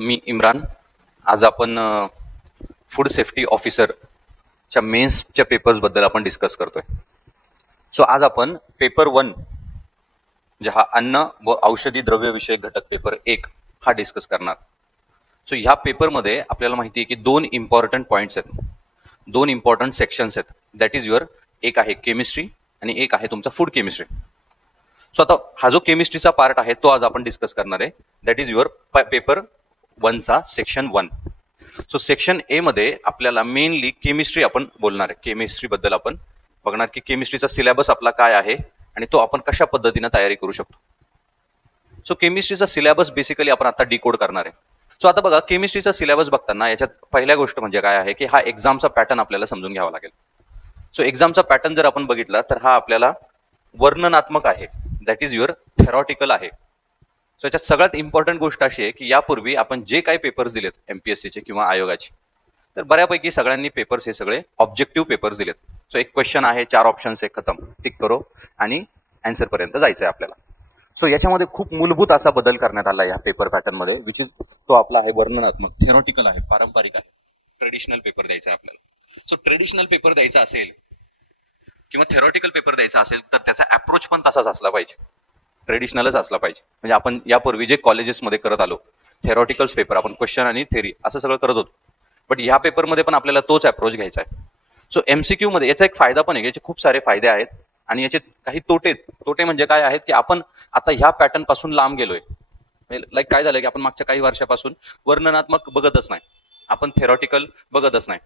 मी इम्रान. आज आपण food safety ऑफिसरच्या मेन्सच्या पेपर्सबद्दल आपण डिस्कस करतोय. सो आज आपण पेपर 1 म्हणजे हा अन्न व औषधी द्रव्य विषयक घटक पेपर 1 हा डिस्कस करणार. सो ह्या पेपरमध्ये आपल्याला माहिती आहे की 2 इम्पॉर्टंट पॉईंट्स आहेत, 2 इम्पॉर्टंट सेक्शन्स आहेत. दॅट इज युअर, एक आहे केमिस्ट्री आणि एक आहे तुमचा फूड केमिस्ट्री. सो आता हा जो केमिस्ट्रीचा पार्ट आहे तो आज आपण डिस्कस करणार आहे. दॅट इज युअर पेपर 1चा सेक्शन 1. सो सेक्शन ए मध्ये आपल्याला मेनली केमिस्ट्री आपण बोलणार आहे. केमिस्ट्री बद्दल आपण बघणार की केमिस्ट्रीचा सिलेबस आपला काय आहे आणि तो आपण कशा पद्धतीने तयारी करू शकतो. सो केमिस्ट्रीचा सिलेबस बेसिकली आपण आता डिकोड करणार आहे. सो आता बघा, केमिस्ट्रीचा सिलेबस बघताना याच्यात पहिल्या गोष्ट म्हणजे काय आहे की हा एक्झामचा पॅटर्न आपल्याला समजून घ्यावा लागेल. सो एक्झामचा पॅटर्न जर आपण बघितला तर हा आपल्याला वर्णनात्मक आहे, दॅट इज युअर थेरॉटिकल आहे. सो याच्यात सगळ्यात इम्पॉर्टंट गोष्ट अशी आहे की यापूर्वी आपण जे काही पेपर्स दिलेत एमपीएससीचे किंवा आयोगाचे, तर बऱ्यापैकी सगळ्यांनी पेपर्स हे सगळे ऑब्जेक्टिव्ह पेपर्स दिलेत. सो एक क्वेश्चन आहे, 4 ऑप्शन्स आहे, खतम, टिक करो आणि आन्सर पर्यंत जायचं आहे आपल्याला. सो याच्यामध्ये खूप मूलभूत असा बदल करण्यात आला या पेपर पॅटर्नमध्ये, विच इज तो आपला आहे वर्णनात्मक, थेरॉटिकल आहे, पारंपरिक आहे, ट्रेडिशनल पेपर द्यायचा आहे आपल्याला. सो ट्रेडिशनल पेपर द्यायचा असेल किंवा थेरॉटिकल पेपर द्यायचा असेल तर त्याचा अप्रोच पण तसाच असला पाहिजे, ट्रेडिशनलच असला पाहिजे. म्हणजे आपण यापूर्वी जे कॉलेजेसमध्ये करत आलो थेरॉटिकल्स पेपर, आपण क्वेश्चन आणि थेरी असं सगळं करत होतो, बट ह्या पेपरमध्ये पण आपल्याला तोच अप्रोच घ्यायचा आहे. सो एमसीक्यू मध्ये याचा एक फायदा पण आहे, याचे खूप सारे फायदे आहेत आणि याचे काही तोटे म्हणजे काय आहेत की आपण आता ह्या पॅटर्न पासून लांब गेलोय. लाईक काय झालंय की आपण मागच्या काही वर्षापासून वर्णनात्मक बघतच नाही, आपण थेरॉटिकल बघतच नाही,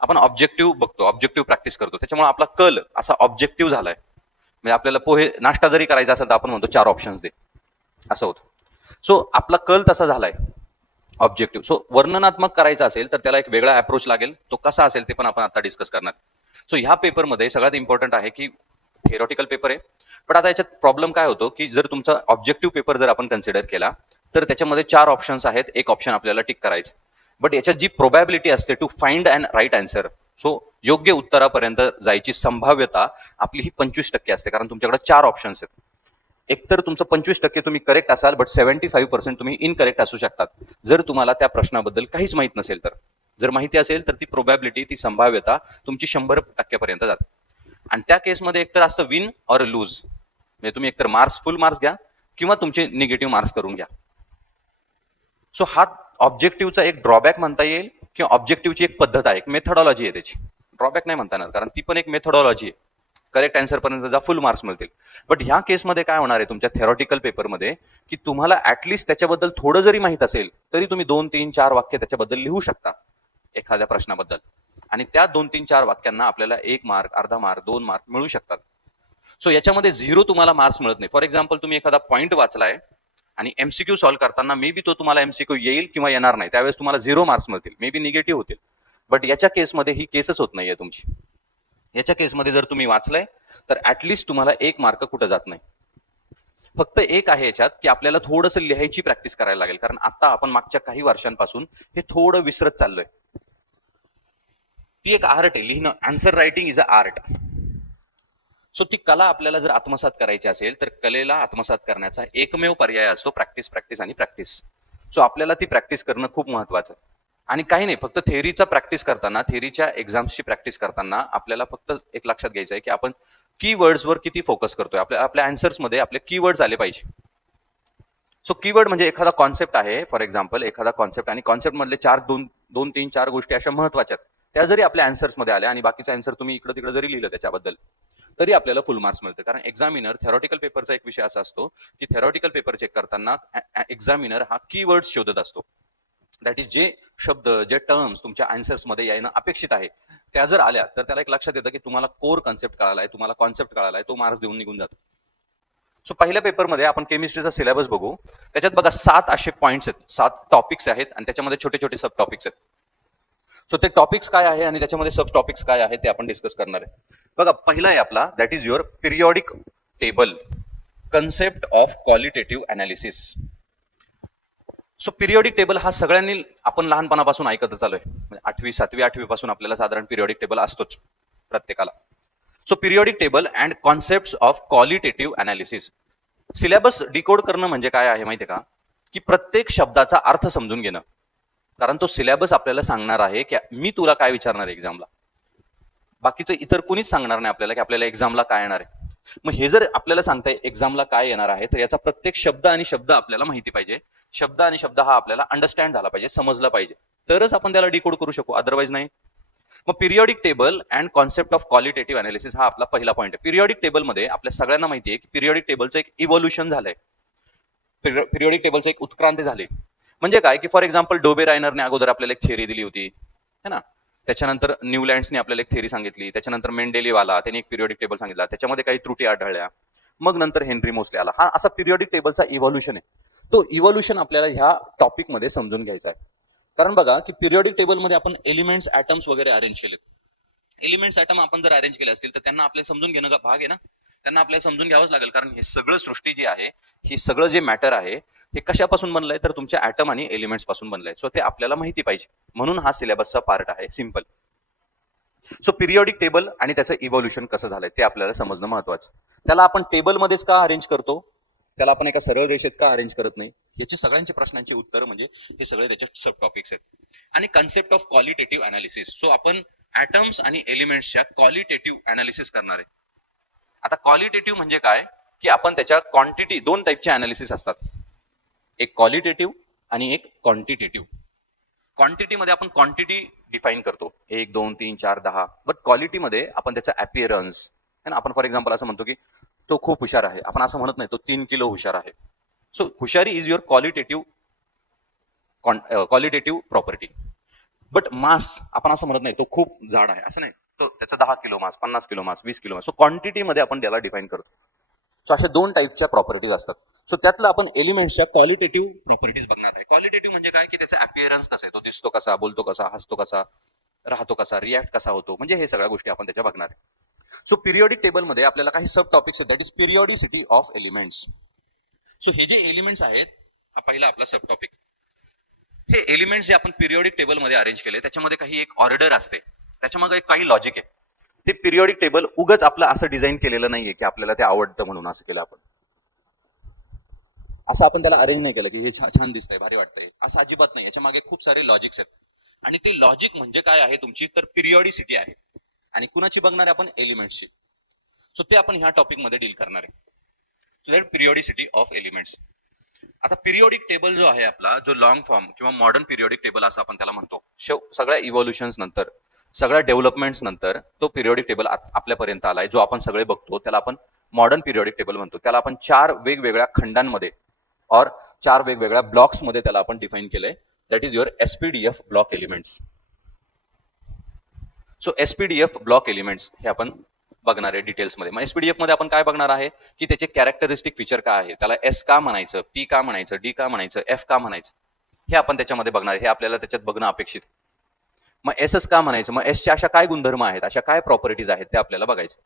आपण ऑब्जेक्टिव्ह बघतो, ऑब्जेक्टिव्ह प्रॅक्टिस करतो. त्याच्यामुळे आपला कल असा ऑब्जेक्टिव्ह झालाय. म्हणजे आपल्याला पोहे नाश्ता जरी करायचा असेल तर आपण म्हणतो 4 ऑप्शन्स दे, असं होतं. सो आपला कल तसा झालाय ऑब्जेक्टिव्ह. सो वर्णनात्मक करायचं असेल तर त्याला एक वेगळा अप्रोच लागेल. तो कसा असेल ते पण आपण आता डिस्कस करणार. सो ह्या पेपरमध्ये सगळ्यात इम्पॉर्टंट आहे की थेरॉटिकल पेपर आहे, पण आता याच्यात प्रॉब्लेम काय होतो की जर तुमचा ऑब्जेक्टिव्ह पेपर जर आपण कन्सिडर केला तर त्याच्यामध्ये 4 ऑप्शन्स आहेत, एक ऑप्शन आपल्याला टिक करायचं. बट याच्यात जी प्रोबॅबिलिटी असते to find and right answer, so योग्य उत्तरापर्यंत जायची संभाव्यता आपली ही 25% असते, कारण तुमच्याकडे 4 ऑप्शन्स आहेत. एकतर तुमचं 25% तुम्ही करेक्ट असाल, बट 75% तुम्ही इनकरेक्ट असू शकतात जर तुम्हाला त्या प्रश्नाबद्दल काहीच माहित नसेल तर. जर माहिती असेल तर ती प्रोबॅबिलिटी, ती संभाव्यता तुमची 100% पर्यंत जाते. आणि त्या केसमध्ये एकतर असतं विन ऑर लूज, म्हणजे तुम्ही एकतर फुल मार्क्स घ्या किंवा तुमचे निगेटिव्ह मार्क्स करून घ्या. सो हा ऑब्जेक्टिव्हचा एक ड्रॉबॅक म्हणता येईल किंवा ऑब्जेक्टिव्हची एक पद्धत आहे, एक मेथडॉलॉजी आहे त्याची. ड्रॉबॅक नाही म्हणता येणार, कारण ती पण एक मेथडॉलॉजी आहे. करेक्ट आन्सर पर्यंत जा, फुल मार्क्स मिळतील. बट ह्या केसमध्ये काय होणार आहे तुमच्या थेरॉटिकल पेपरमध्ये की तुम्हाला ऍटलिस्ट त्याच्याबद्दल थोडं जरी माहित असेल तरी तुम्ही 2, 3, 4 वाक्य त्याच्याबद्दल लिहू शकता एखाद्या प्रश्नाबद्दल, आणि त्या 2, 3, 4 वाक्यांना आपल्याला 1 मार्क, अर्धा मार्क, 2 मार्क मिळू शकतात. सो याच्यामध्ये 0 तुम्हाला मार्क्स मिळत नाही. फॉर एक्झाम्पल, तुम्ही एखादा पॉईंट वाचलाय आणि एमसीक्यू सॉल्व्ह करताना मे बी तो तुम्हाला एमसीक्यू येईल किंवा येणार नाही, त्यावेळेस तुम्हाला 0 मार्क्स मिळतील, मे बी निगेटिव्ह होतील. बट याच्या केसमध्ये ही केसच होत नाहीये तुमची. याच्या केसमध्ये जर तुम्ही वाचलंय तर ऍटलिस्ट तुम्हाला 1 मार्क कुठं जात नाही. फक्त एक आहे याच्यात की आपल्याला थोडंसं लिहायची प्रॅक्टिस करायला लागेल, कारण आता आपण मागच्या काही वर्षांपासून हे थोडं विसरत चाललोय. ती एक आर्ट आहे, लिहिणं. Answer writing is a art. So ती कला आपल्याला जर आत्मसात करायची असेल तर कलेला आत्मसात करण्याचा एकमेव पर्याय असतो प्रॅक्टिस, प्रॅक्टिस आणि प्रॅक्टिस. सो आपल्याला ती प्रॅक्टिस करणं खूप महत्वाचं. आणि काही नाही, फक्त थेअरीचा प्रॅक्टिस करताना, थेअरीच्या एक्झाम्सची प्रॅक्टिस करताना आपल्याला फक्त एक लक्षात घ्यायचं आहे की आपण कीवर्ड्सवर किती फोकस करतोय. आपल्या आन्सर्समध्ये आपले कीवर्ड्स आले पाहिजे. सो कीवर्ड म्हणजे एखादा कॉन्सेप्ट आहे, फॉर एक्झाम्पल एखादा कॉन्सेप्ट, आणि कॉन्सेप्ट मधले 2, 3, 4 गोष्टी अशा महत्वाच्या आहेत, त्या जरी आपल्या आन्सर्समध्ये आल्या आणि बाकीचं आन्सर तुम्ही इकडे तिकडे जरी लिहिलं त्याच्याबद्दल, तरी आपल्याला फुल मार्क्स मिळते. कारण एक्झामिनर, थेरॉटिकल पेपरचा एक विषय असा असतो की थेरॉटिकल पेपर चेक करताना एक्झामिनर हा कीवर्ड्स शोधत असतो. दॅट इज जे शब्द, जे टर्म्स तुमच्या आन्सर्समध्ये येणं अपेक्षित आहे त्या जर आल्या तर त्याला एक लक्षात येतं की तुम्हाला कोर कॉन्सेप्ट कळालाय, तुम्हाला कॉन्सेप्ट कळालाय, तो मार्क्स देऊन निघून जातो. सो पहिल्या पेपरमध्ये आपण केमिस्ट्रीचा सिलेबस बघू. त्याच्यात बघा 7 असे पॉईंट्स आहेत, 7 टॉपिक्स आहेत आणि त्याच्यामध्ये छोटे छोटे सब टॉपिक्स आहेत. सो ते टॉपिक्स काय आहे आणि त्याच्यामध्ये सब टॉपिक्स काय आहे ते आपण डिस्कस करणार आहे. बघा, पहिला आहे आपला, that is your periodic table, concept of qualitative analysis. So periodic table हा सगळ्यांनी आपण लहानपणापासून ऐकतच आलोय. म्हणजे 8वी, 7वी, 8वी पासून आपल्याला साधारण पिरियॉडिक टेबल असतोच प्रत्येकाला. So periodic table and concept of qualitative analysis. Syllabus decode करणं म्हणजे काय आहे माहितीये का, की प्रत्येक शब्दाचा अर्थ समजून घेणं, कारण तो सिलेबस आपल्याला सांगणार आहे की मी तुला काय विचारणार आहे एक्झामला. बाकीचं इतर कोणीच सांगणार नाही आपल्याला की आपल्याला एक्झामला काय येणार आहे. मग हे जर आपल्याला सांगताय एक्झामला काय येणार आहे, तर याचा प्रत्येक शब्द आणि शब्द आपल्याला माहिती पाहिजे. शब्द आणि शब्द हा आपल्याला अंडरस्टँड झाला पाहिजे, समजला पाहिजे, तरच आपण त्याला डिकोड करू शकू, अदरवाईज नाही. मग periodic table and concept of qualitative analysis हा आपला पहिला पॉईंट आहे. पिरियॉडिक टेबलमध्ये आपल्या सगळ्यांना माहिती आहे की पिरियॉडिक टेबलचं एक इव्होल्युशन झालंय. पिरियॉडिक टेबलचं एक उत्क्रांती झाली. म्हणजे काय की फॉर एक्झाम्पल डोबे रायनरने अगोदर आपल्याला एक थिअरी दिली होती है ना. त्याच्यानंतर न्यूलँड्सने आपल्याला एक थिअरी सांगितली. त्याच्यानंतर मेंडेलीवाला त्यांनी एक पिरियॉडिक टेबल सांगितला, त्याच्यामध्ये काही त्रुटी आढळल्या. मग नंतर हेनरी मोसले आला. हा असा पिरियॉडिक टेबलचा इव्होल्युशन आहे. तो इव्होल्युशन आपल्याला ह्या टॉपिकमध्ये समजून घ्यायचा आहे. कारण बघा की पिरियॉडिक टेबलमध्ये आपण एलिमेंट्स ॲटम्स वगैरे अरेंज केलेत. एलिमेंट्स ॲटम आपण जर अरेंज केले असतील तर त्यांना आपल्याला समजून घेणं भाग आहे ना. त्यांना आपल्याला समजून घ्यावंच लागेल, कारण हे सगळं सृष्टी जी आहे, ही सगळं जे मॅटर आहे हे कशापासून बनलंय, तर तुमच्या ॲटम आणि एलिमेंट्स पासून बनलंय. सो ते आपल्याला माहिती पाहिजे, म्हणून हा सिलेबसचा पार्ट आहे. सिम्पल. सो पिरियॉडिक टेबल आणि त्याचं इव्होल्युशन कसं झालंय ते आपल्याला समजणं महत्वाचं. त्याला आपण टेबलमध्येच का अरेंज करतो, त्याला आपण एका सरळ रेषेत का अरेंज करत नाही, याची सगळ्यांच्या प्रश्नांची उत्तर म्हणजे हे सगळे त्याचे सब टॉपिक्स आहेत. आणि concept of qualitative analysis. So आपण ॲटम्स आणि एलिमेंट्सच्या क्वालिटेटिव्ह अनालिसिस करणार आहे. आता क्वालिटेटिव्ह म्हणजे काय की आपण त्याच्या क्वांटिटी, दोन टाईपचे अनालिसिस असतात, एक क्वालिटेटिव्ह आणि एक क्वांटिटेटिव्ह. क्वांटिटीमध्ये आपण क्वांटिटी डिफाईन करतो, 1 2 3 4 10. बट क्वालिटीमध्ये आपण त्याचा अपिअरन्स है ना. आपण फॉर एक्झाम्पल असं म्हणतो की तो खूप हुशार आहे, आपण असं म्हणत नाही तो 3 किलो हुशार आहे. सो हुशारी is your qualitative property. But mass आपण असं म्हणत नाही तो खूप जाड आहे, असं नाही, तो त्याचा 10 किलो मास, 50 किलो मास, 20 किलो मास. सो क्वांटिटीमध्ये आपण त्याला डिफाईन करतो. सो अशा दोन टाईपच्या प्रॉपर्टीज असतात. सो त्यातलं आपण एलिमेंट्सच्या क्वालिटेटिव्ह प्रॉपर्टीज बघणार आहे. क्वालिटेटिव्ह म्हणजे काय की त्याचा अपिअरन्स कसा आहे, तो दिसतो कसा, बोलतो कसा, हसतो कसा, राहतो कसा, रिॲक्ट कसा होतो, म्हणजे हे सगळ्या गोष्टी आपण त्याच्या बघणार आहे. सो पिरियॉडिक टेबलमध्ये आपल्याला काही सब टॉपिक्स आहेत, that is periodicity of elements. So हे जे एलिमेंट्स आहेत, हा पहिला आपला सब टॉपिक. हे एलिमेंट्स जे आपण पिरियॉडिक टेबलमध्ये अरेंज केले त्याच्यामध्ये काही एक ऑर्डर असते, त्याच्यामध्ये काही लॉजिक आहे. ते पिरियॉडिक टेबल उगच आपलं असं डिझाईन केलेलं नाहीये की आपल्याला ते आवडतं म्हणून असं केलं आपण. असं आपण त्याला अरेंज नाही केलं की हे छान दिसतंय, भारी वाटतंय, असं अजिबात नाही. याच्या मागे खूप सारे लॉजिक्स आहेत. आणि ते लॉजिक म्हणजे काय आहे तुमची, तर पिरियॉडिसिटी आहे. आणि कुणाची बघणार आहे आपण, एलिमेंट्सची. सो ते आपण ह्या टॉपिक मध्ये डील करणार आहे. So that periodicity of elements. आता पिरियॉडिक टेबल जो आहे आपला, जो लॉंग फॉर्म किंवा मॉडर्न पिरियॉडिक टेबल असं आपण त्याला म्हणतो, सगळ्या इव्होल्युशन्स नंतर, सगळ्या डेव्हलपमेंट्स नंतर तो पिरियॉडिक टेबल आपल्यापर्यंत आलाय, जो आपण सगळे बघतो त्याला आपण मॉडर्न पिरियॉडिक टेबल म्हणतो. त्याला आपण 4 वेगवेगळ्या खंडांमध्ये और 4 वेगवेगळ्या ब्लॉक्स मध्ये त्याला आपण डिफाईन केलंय. That is your SPDF block elements. So SPDF block elements हे आपण बघणार आहे डिटेल्समध्ये. मग एसपीडीएफ मध्ये आपण काय बघणार आहे की त्याचे कॅरेक्टरिस्टिक फीचर काय आहे, त्याला एस का म्हणायचं, पी का म्हणायचं, डी का म्हणायचं, एफ का म्हणायचं, हे आपण त्याच्यामध्ये बघणार आहे. हे आपल्याला त्याच्यात बघणं अपेक्षित. मग एस का म्हणायचं, मग एसच्या अशा काय गुणधर्म आहेत, अशा काय प्रॉपर्टीज आहेत ते आपल्याला बघायचं.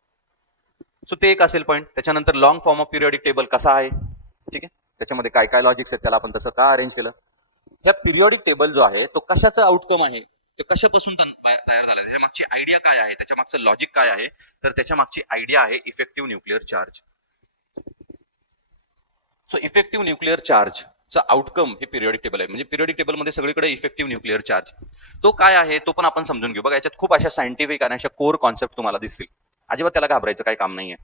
सो ते एक असेल पॉईंट. त्याच्यानंतर long form of periodic table कसा आहे, ठीक आहे, त्याच्यामध्ये काय काय लॉजिक्स आहेत, त्याला आपण तसं का अरेंज केलं. ह्या पिरियॉडिक टेबल जो आहे तो कशाचा आउटकम आहे, तो कशापासून तयार झाला, त्याच्या मागची आयडिया काय आहे, त्याच्या मागचं लॉजिक काय आहे, तर त्याच्या मागची आयडिया आहे effective nuclear charge. So effective nuclear चार्जचा आउटकम हे पिरियॉडिक टेबल आहे. म्हणजे पिरियॉडिक टेबलमध्ये सगळीकडे इफेक्टिव्ह न्यूक्लिअर चार्ज तो काय आहे तो पण आपण समजून घेऊ. बघा याच्यात खूप अशा सायंटिफिक आणि अशा कोर कॉन्सेप्ट तुम्हाला दिसतील, अजिबात त्याला घाबरायचं काही काम नाहीये.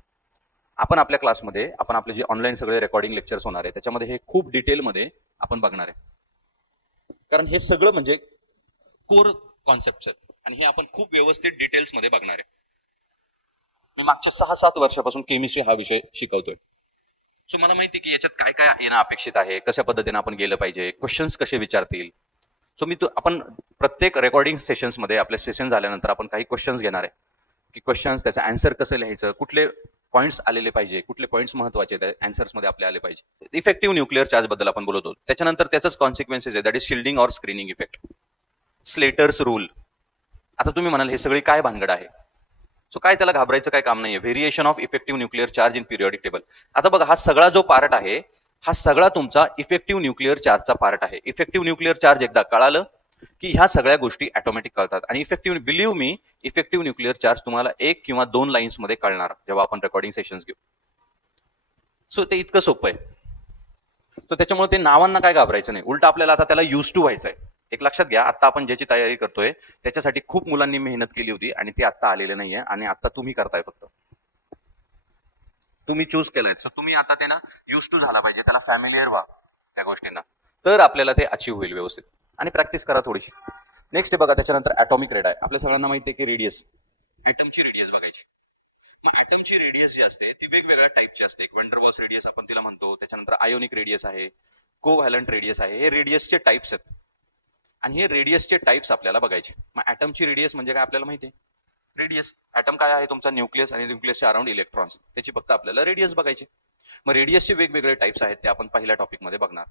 आपण आपल्या क्लासमध्ये, आपण आपले जे ऑनलाईन सगळे रेकॉर्डिंग लेक्चर्स होणार आहे त्याच्यामध्ये हे खूप डिटेलमध्ये आपण बघणार आहे, कारण हे सगळं म्हणजे कोर कॉन्सेप्ट आहे आणि हे आपण खूप व्यवस्थित डिटेल्समध्ये बघणार आहे. मी मागच्या 6-7 वर्षापासून केमिस्ट्री हा विषय शिकवतोय. सो मला माहिती की याच्यात काय काय येणं अपेक्षित आहे, कशा पद्धतीने आपण गेलं पाहिजे, क्वेश्चन्स कसे विचारतील. सो आपण प्रत्येक रेकॉर्डिंग सेशन्समध्ये, आपले सेशन झाल्यानंतर आपण काही क्वेश्चन्स घेणार आहे की क्वेश्चन्स त्याचं आन्सर कसं लिहायचं, कुठले पॉईंट्स आलेले पाहिजे, कुठले पॉईंट्स महत्वाचे आन्सर्समध्ये आपले आले पाहिजे. इफेक्टिव्ह न्यूक्लिअर चार्ज बद्दल आपण बोलतो. त्याच्यानंतर त्याचंच कॉन्सिक्वेन्सेस आहे, that is shielding or screening effect, Slater's rule. आता तुम्ही म्हणाल हे सगळी काय भानगड आहे. सो काय त्याला घाबरायचं काय काम नाहीये. Variation of effective nuclear charge in periodic table. आता बघा हा सगळा जो पार्ट आहे हा सगळा तुमचा इफेक्टिव्ह न्यूक्लिअर चार्जचा पार्ट आहे. इफेक्टिव्ह न्यूक्लिअर चार्ज एकदा कळालं की ह्या सगळ्या गोष्टी ऑटोमॅटिक कळतात. आणि इफेक्टिव्ह, बिलीव्ह मी, इफेक्टिव्ह न्यूक्लिअर चार्ज तुम्हाला 1 किंवा 2 लाईन्स मध्ये कळणार जेव्हा आपण रेकॉर्डिंग सेशन्स घेऊ. सो ते इतकं सोपं आहे. तर त्याच्यामुळे ते नावांना काय घाबरायचं नाही, उलट आपल्याला आता त्याला यूज टू व्हायचं आहे. एक लक्षात घ्या, आता आपण ज्याची तयारी करतोय त्याच्यासाठी खूप मुलांनी मेहनत केली होती आणि ते आता आलेले नाहीये, आणि आता तुम्ही करताय, फक्त तुम्ही चूज केलंय. सो तुम्ही आता त्यांना यूज टू झाला पाहिजे, त्याला फॅमिलियर व्हा त्या गोष्टींना, तर आपल्याला ते अचीव्ह होईल व्यवस्थित. आणि प्रॅक्टिस करा थोडीशी. नेक्स्ट बघा, त्याच्यानंतर ॲटॉमिक रेडाय. आपल्या सगळ्यांना माहिती आहे की रेडियस, ॲटमची रेडियस बघायची. मग ॲटमची रेडियस जी असते ती वेगवेगळ्या टाईपची असते. एक वंडरवॉल्स रेडियस आपण तिला म्हणतो, त्याच्यानंतर आयोनिक रेडियस आहे, कोव्हॅलंट रेडियस आहे. हे रेडियसचे टाइप्स आहेत, आणि हे रेडियसचे टाइप्स आपल्याला बघायचे. मग ॲटमची रेडियस म्हणजे काय आपल्याला माहिती आहे. रेडियस, ॲटम काय आहे, तुमचा न्यूक्लियस आणि न्यूक्लियसच्या अराउंड इलेक्ट्रॉन्स, त्याची फक्त आपल्याला रेडियस बघायचे. मग रेडियसचे वेगवेगळे टाइप्स आहेत, ते आपण पहिल्या टॉपिकमध्ये बघणार.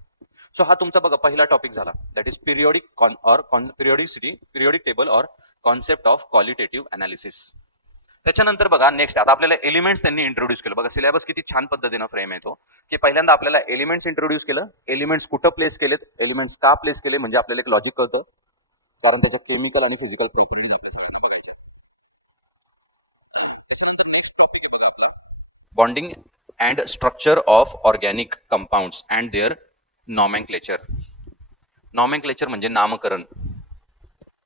सो हा तुमचा बघा पहिला टॉपिक झाला, that is periodic periodic table or concept of qualitative analysis. त्याच्यानंतर बघा नेक्स्ट, आता आपल्याला एलिमेंट्स त्यांनी इंट्रोड्यूस केलं. बघा सिलेबस किती छान पद्धतीनं फ्रेम आहे तो, की पहिल्यांदा आपल्याला एलिमेंट्स इंट्रोड्यूस केलं, एलिमेंट्स कुठं प्लेस केलेत, एलिमेंट्स का प्लेस केले, म्हणजे आपल्याला एक लॉजिक कळतं, कारण त्याच्या केमिकल आणि फिजिकल प्रॉपर्टीज आपल्याला बघायच्या. त्याच्यानंतर नेक्स्ट टॉपिक आहे बघा आपला, bonding and structure of organic compounds and their nomenclature. Nomenclature म्हणजे नामकरण.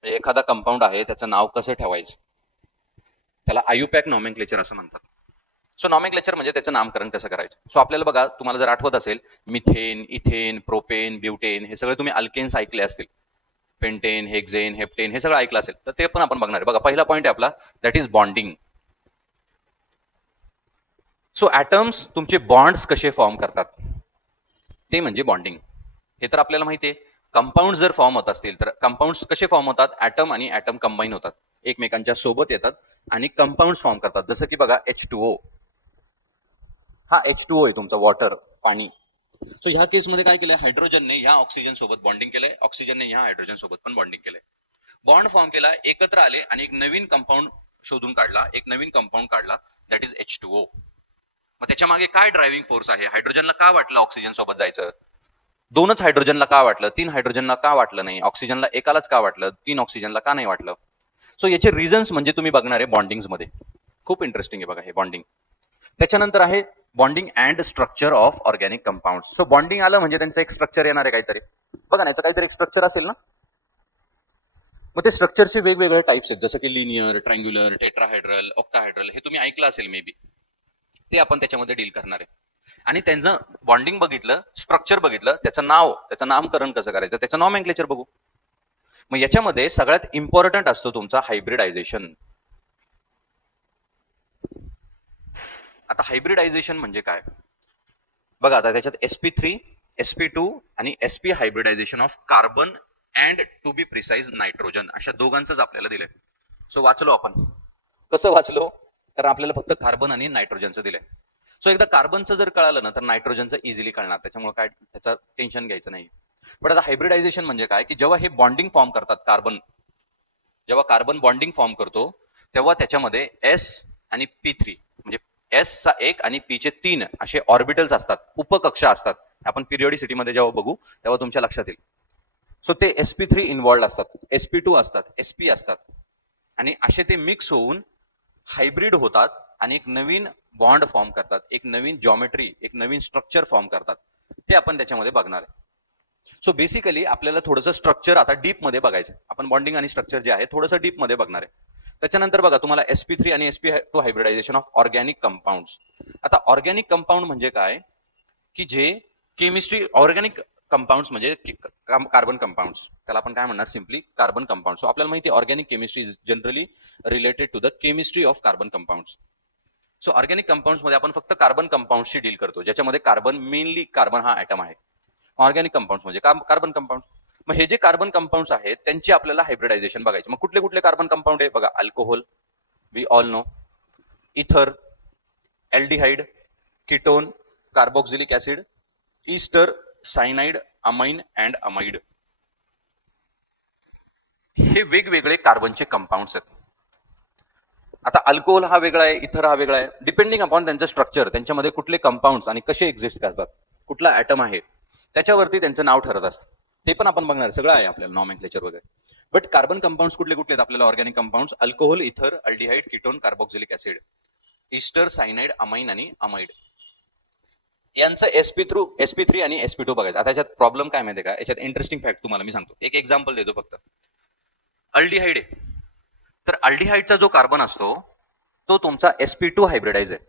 एखादा कंपाऊंड आहे त्याचं नाव कसं ठेवायचं, त्याला आयुपॅक नॉमेनक्लेचर असं म्हणतात. सो नॉमेनक्लेचर म्हणजे त्याचं नामकरण कसं करायचं. सो आपल्याला बघा, तुम्हाला जर आठवत असेल, मिथेन, इथेन, प्रोपेन, ब्युटेन, हे सगळे तुम्ही अल्केन्स ऐकले असतील. पेंटेन, हेक्झेन, हेप्टेन, हे सगळं ऐकलं असेल, तर ते पण आपण बघणार आहे. बघा पहिला पॉईंट आहे आपला, that is bonding. So atoms तुमचे बॉन्ड्स कसे फॉर्म करतात ते म्हणजे बॉन्डिंग. हे तर आपल्याला माहिती आहे. कंपाऊंड जर फॉर्म होत असतील तर कंपाऊंड्स कसे फॉर्म होतात, ॲटम आणि ॲटम कंबाईन होतात, एकमेकांच्या सोबत येतात आणि कंपाऊंड्स फॉर्म करतात. जसं की बघा H2O, हा H2O आहे तुमचा वॉटर, पाणी. सो ह्या केसमध्ये काय केलंय, हायड्रोजनने ह्या ऑक्सिजन सोबत बॉन्डिंग केलंय, ऑक्सिजनने ह्या हायड्रोजन सोबत पण बॉन्डिंग केलंय. बॉन्ड फॉर्म केला, एकत्र आले आणि एक नवीन कंपाऊंड शोधून काढला, एक नवीन कंपाऊंड काढला, दॅट इज H2O. मग त्याच्या मागे काय ड्रायव्हिंग फोर्स आहे, हायड्रोजनला का वाटलं ऑक्सिजन सोबत जायचं, दोनच हायड्रोजनला का वाटलं, 3 हायड्रोजनला का वाटलं नाही, ऑक्सिजनला एकालाच का वाटलं, 3 ऑक्सिजनला का नाही वाटलं. सो याचे रिझन्स म्हणजे तुम्ही बघणार आहे बॉन्डिंगमध्ये. खूप इंटरेस्टिंग आहे बघा हे बॉन्डिंग. त्याच्यानंतर आहे bonding and structure of organic compound. So bonding आलं म्हणजे त्यांचं एक स्ट्रक्चर येणार आहे काहीतरी. बघा ना, याचं काहीतरी एक स्ट्रक्चर असेल ना. मग ते स्ट्रक्चरचे वेगवेगळे टाइप्स आहेत, जसं की लिनियर, ट्रँग्युलर, टेट्राहायड्रल, ऑक्टाहायड्रल, हे तुम्ही ऐकलं असेल मे बी. ते आपण त्याच्यामध्ये डील करणार आहे. आणि त्यांचं बॉन्डिंग बघितलं, स्ट्रक्चर बघितलं, त्याचं नामकरण कसं करायचं, त्याचं नॉमेनक्लेचर बघू. मग याच्यामध्ये सगळ्यात इम्पॉर्टंट असतो तुमचा हायब्रिडायझेशन. आता हायब्रिडायझेशन म्हणजे काय बघा, आता त्याच्यात sp3, sp2 आणि sp hybridization of carbon and to be precise nitrogen, अशा दोघांचंच आपल्याला दिलंय. सो वाचलो आपण. कसं वाचलो, तर आपल्याला फक्त कार्बन आणि नायट्रोजनचं दिलंय. सो एकदा कार्बनचं जर कळालं ना, तर नायट्रोजनचं इझिली कळणार, त्याच्यामुळे काय त्याचं टेन्शन घ्यायचं नाही. पण आता हायब्रिडायझेशन म्हणजे काय, की जेव्हा हे बॉन्डिंग फॉर्म करतात, जेव्हा कार्बन बॉन्डिंग फॉर्म करतो, तेव्हा त्याच्यामध्ये S आणि P3 म्हणजे S चा 1 आणि P चे 3 असे ऑर्बिटल्स असतात, उपकक्षा असतात. आपण पिरियडिसिटीमध्ये जेव्हा बघू तेव्हा तुमच्या लक्षात येईल. सो ते sp3 इन्व्हॉल्ड असतात, sp2 असतात, sp असतात, आणि असे ते मिक्स होऊन हायब्रिड होतात आणि एक नवीन बॉन्ड फॉर्म करतात, एक नवीन जॉमेट्री, एक नवीन स्ट्रक्चर फॉर्म करतात. ते आपण त्याच्यामध्ये बघणार आहे. सो बेसिकली आपल्याला थोडंसं स्ट्रक्चर आता डीप मध्ये बघायचं. आपण बॉन्डिंग आणि स्ट्रक्चर जे आहे थोडंसं डीप मध्ये बघणार आहे. त्याच्यानंतर बघा, तुम्हाला sp3 आणि sp2 hybridisation of organic compounds. आता ऑर्गॅनिक कंपाऊंड म्हणजे काय, की जे केमिस्ट्री, ऑर्गॅनिक कंपाऊंड्स म्हणजे कार्बन कंपाऊंड्स, त्याला आपण काय म्हणणार, सिम्पली कार्बन कंपाऊंड. सो आपल्याला माहिती आहे organic chemistry is generally related to the chemistry of carbon compounds. So organic compounds मध्ये आपण फक्त कार्बन कंपाऊंड्सशी डील करतो, ज्याच्यामध्ये कार्बन, मेनली कार्बन हा ॲटम आहे. ऑर्गॅनिक कंपाऊंड्स म्हणजे कार्बन कंपाऊंड. मग हे जे कार्बन कंपाऊंड्स आहेत त्यांची आपल्याला हायब्रिडायझेशन बघायचे. मग कुठले कुठले कार्बन कंपाऊंड आहे बघा, अल्कोहोल, वी ऑल नो, इथर, aldehyde, ketone, carboxylic acid, Easter, cyanide, amine and amide. हे वेगवेगळे कार्बनचे कंपाऊंड्स आहेत. आता अल्कोहोल हा वेगळा आहे, इथर हा वेगळा आहे, डिपेंडिंग अपॉन त्यांचं स्ट्रक्चर, त्यांच्यामध्ये कुठले कंपाऊंड्स आणि कसे एक्झिस्ट करतात, कुठला ॲटम आहे, त्याच्यावरती त्यांचं नाव ठरत असतं. ते पण आपण बघणार, सगळं आहे आपल्याला नॉमेनक्लेचर वगैरे. बट कार्बन कंपाऊंड्स कुठले कुठले आहेत आपल्याला, organic compounds alcohol, ether, aldehyde, ketone, carboxylic acid, Easter, cyanide, amine आणि अमाइड. यांचं sp3 आणि sp2 बघायचं. आता याच्यात प्रॉब्लेम काय माहिती का, याच्यात इंटरेस्टिंग फॅक्ट तुम्हाला मी सांगतो. एक एक्झाम्पल देतो फक्त. अल्डिहाइड आहे, तर अल्डिहाइडचा जो कार्बन असतो तो तुमचा sp2 हायब्रिडाइज आहे.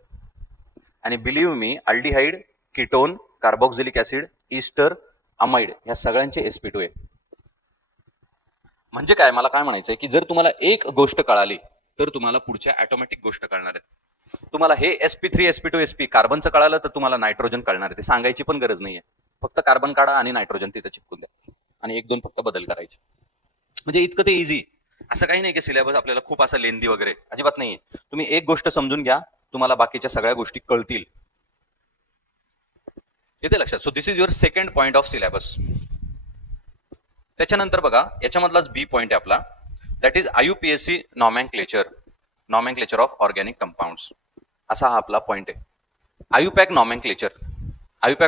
आणि believe me, aldehyde, ketone, carboxylic acid, ester, amide ह्या सगळ्यांचे sp2 आहे. म्हणजे काय, मला काय म्हणायचंय की जर तुम्हाला एक गोष्ट कळाली तर तुम्हाला पुढच्या ऑटोमॅटिक गोष्ट कळणार आहेत. तुम्हाला हे sp3 sp2 sp कार्बनचं कळालं तर तुम्हाला नायट्रोजन कळणार आहे. ते सांगायची पण गरज नाहीये. फक्त कार्बन काढा आणि नायट्रोजन तिथे चिपकून द्या आणि एक दोन फक्त बदल करायचे. म्हणजे इतकं ते इझी. असं काही नाही की सिलेबस आपल्याला खूप असं लेंदी वगैरे, अजिबात नाहीये. तुम्ही एक गोष्ट समजून घ्या, तुम्हाला बाकीच्या सगळ्या गोष्टी कळतील. येते लक्षात. So this is your second point of syllabus. त्याच्यानंतर बघा, याच्यामधलाच बी पॉइंट आहे आपला, that is IUPAC nomenclature of organic compounds. असा हा आपला पॉइंट आहे. IUPAC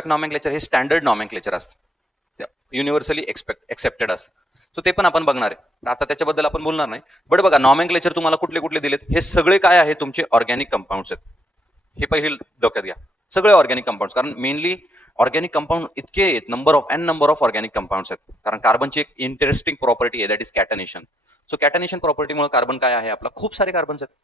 नॉमेनक्लेचर हे स्टँडर्ड नॉमेनक्लेचर असतं, युनिव्हर्सली एक्सेप्टेड असतं. सो ते पण आपण बघणार आहे. आता त्याच्याबद्दल आपण बोलणार नाही. बट बघा, नॉमेनक्लेचर तुम्हाला कुठले कुठले दिलेत, हे सगळे काय आहे, तुमचे ऑर्गॅनिक कंपाऊंड्स आहेत. हे पहिले डोक्यात घ्या, सगळे ऑर्गॅनिक कंपाऊंड्स. कारण मेनली ऑर्गॅनिक कंपाऊंड इतके आहेत, नंबर ऑफ ऑर्गॅनिक कंपाऊंड्स आहेत. कारण कार्बनची एक इंटरेस्टिंग प्रॉपर्टी आहे, दॅट इज कॅटनेशन. सो कॅटनेशन प्रॉपर्टीमुळे कार्बन काय आहे आपला, खूप सारे कार्बन्स आहेत.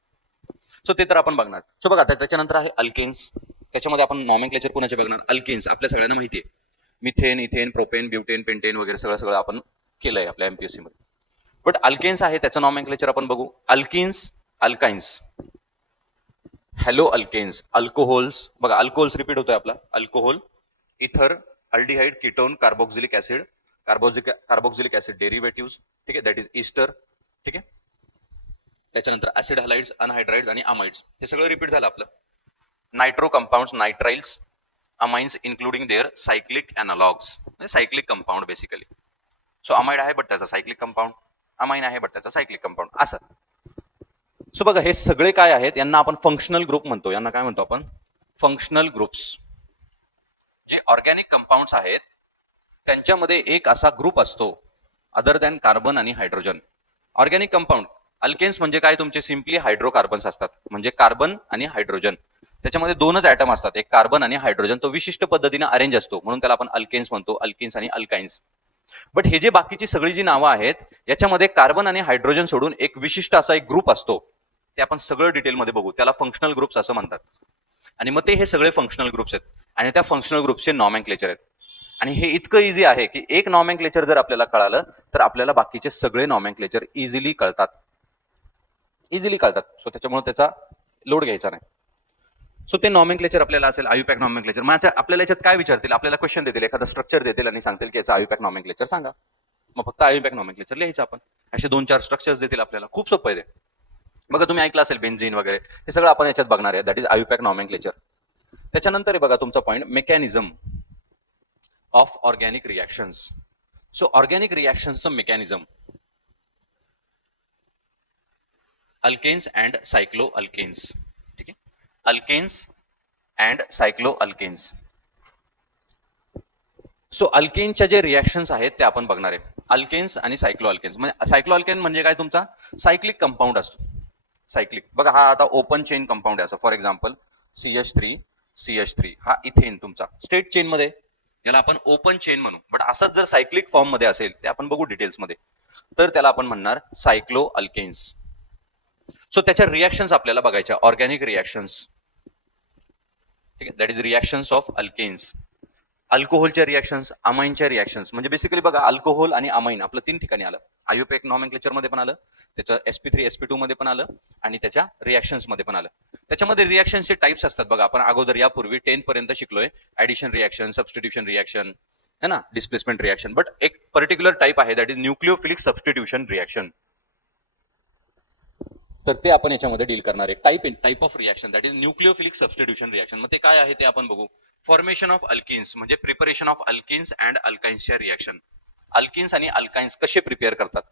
सो ते तर आपण बघणार. सो बघा, त्याच्यानंतर आहे अल्केन्स. त्याच्यामध्ये आपण नॉमेनक्लेचर कोणाचे बघणार, अल्केन्स. आपल्या सगळ्यांना माहिती आहे, methane, ethane, propane, butane, pentane वगैरे सगळं आपण केलंय आपल्या एमपीएससी मध्ये. बट अल्केन्स आहे, त्याचं नॉमेनक्लेचर आपण बघू. Alkenes, alkynes, halo alkanes, alcohols. बघा, अल्कोहोल्स रिपीट होतोय आपला. Alcohol, ether, aldehyde, ketone, carboxylic acid, carboxylic acid derivative, ठीक आहे, दॅट इज ईस्टर. ठीक आहे. त्याच्यानंतर ऍसिड हॅलाइड्स, अनहायड्राइड्स आणि अमाइड्स, हे सगळं रिपीट झालं आपलं. Nitro compounds, nitriles, amines including their cyclic analogues, म्हणजे cyclic compound basically. So amide आहे बट त्याचा सायक्लिक कंपाऊंड, अमाइन आहे बट त्याचा सायक्लिक कंपाऊंड, असं. सो बघा, हे सगळे काय आहेत, यांना आपण फंक्शनल ग्रुप म्हणतो. यांना काय म्हणतो आपण, फंक्शनल ग्रुप्स. जे ऑर्गॅनिक कंपाऊंड्स आहेत त्यांच्यामध्ये एक असा ग्रुप असतो अदर दॅन कार्बन आणि हायड्रोजन. ऑर्गॅनिक कंपाऊंड अल्केन्स म्हणजे काय, तुमचे सिम्पली हायड्रोकार्बन्स असतात, म्हणजे कार्बन आणि हायड्रोजन. त्याच्यामध्ये दोनच ऍटम असतात, एक कार्बन आणि हायड्रोजन. तो विशिष्ट पद्धतीने अरेंज असतो, म्हणून त्याला आपण अल्केन्स म्हणतो, अल्किन्स आणि अल्काइन्स. बट हे जे बाकीची सगळी जी नावं आहेत, याच्यामध्ये कार्बन आणि हायड्रोजन सोडून एक विशिष्ट असा एक ग्रुप असतो. ते आपण सगळं डिटेलमध्ये बघू. त्याला फंक्शनल ग्रुप्स असं म्हणतात. आणि मग ते हे सगळे फंक्शनल ग्रुप्स आहेत आणि त्या फंक्शनल ग्रुप्सचे नॉमेनक्लेचर आहेत. आणि हे इतकं इझी आहे की एक नॉमेनक्लेचर जर आपल्याला कळालं तर आपल्याला बाकीचे सगळे नॉमेनक्लेचर इझिली कळतात. सो त्याच्यामुळे त्याचा लोड घ्यायचा नाही. सो ते नॉमेनक्लेचर आपल्याला असेल IUPAC नॉमेनक्लेचर. मग आपल्याला याच्यात काय विचारतील, आपल्याला क्वेश्चन देतील, एखादा स्ट्रक्चर देतील आणि सांगतील की याचा IUPAC नॉमेनक्लेचर सांगा. मग फक्त IUPAC नॉमेनक्लेचर लिहायचं आपण. असे 2-4 स्ट्रक्चर्स देतील आपल्याला, खूप सोपं आहे ते. बघा, तुम्ही ऐकलं असेल बेन्झीन वगैरे, हे सगळं आपण याच्यात बघणार आहे, दॅट इज IUPAC नॉमेनक्लेचर. त्याच्यानंतर आहे बघा तुमचा point, mechanism of organic reactions. So organic रिॲक्शन्सचं mechanism, alkanes and cyclo alkanes. ठीक आहे, alkanes and cyclo alkanes. So अल्केनच्या जे रिॲक्शन्स आहेत ते आपण बघणार आहे, अल्केन्स आणि सायक्लो अल्केन्स. म्हणजे सायक्लो अल्केन म्हणजे काय, तुमचा सायक्लिक कंपाऊंड असतो. सायक्लिक बघा, हा आता ओपन चेन कंपाऊंड आहे असं. फॉर एक्झाम्पल CH3 हा इथेन तुमचा स्टेट चेन मध्ये, याला आपण ओपन चेन म्हणू. बट असंच जर सायक्लिक फॉर्म मध्ये असेल, ते आपण बघू डिटेल्स मध्ये, तर त्याला आपण म्हणणार सायक्लो अल्केन्स. सो त्याच्या रिॲक्शन्स आपल्याला बघायच्या, ऑर्गॅनिक रिॲक्शन्स. ठीक आहे, that is reactions of alkanes. अल्कोहोलच्या रिॲक्शन्स, अमाइनच्या रिॲक्शन्स. म्हणजे बेसिकली बघा, अल्कोहोल आणि अमाइन आपलं 3 ठिकाणी आलं. IUPAC नॉमेनक्लेचर मध्ये पण आलं, त्याचं sp3 sp2 मध्ये पण आलं आणि त्याच्या रिॲक्शन्स मध्ये पण आलं. त्याच्यामध्ये रिॲक्शन्सचे टाइप्स असतात बघा. आपण अगोदर यापूर्वी 10th पर्यंत शिकलोय, ऍडिशन रिॲक्शन, सबस्टिट्यूशन रिॲक्शन है ना, डिस्प्लेसमेंट रिॲक्शन. बट एक पर्टिक्युलर टाइप आहे, that is nucleophilic substitution reaction. तर ते आपण याच्यामध्ये डील करणार आहे. Type of reaction, that is nucleophilic substitution reaction. मग ते काय आहे ते आपण बघू. फॉर्मेशन ऑफ अल्किन्स म्हणजे प्रिपरेशन ऑफ अल्किन्स अँड अल्काइन्सच्या रिॲक्शन. अल्किन्स आणि अल्काइन्स कसे प्रिपेअर करतात.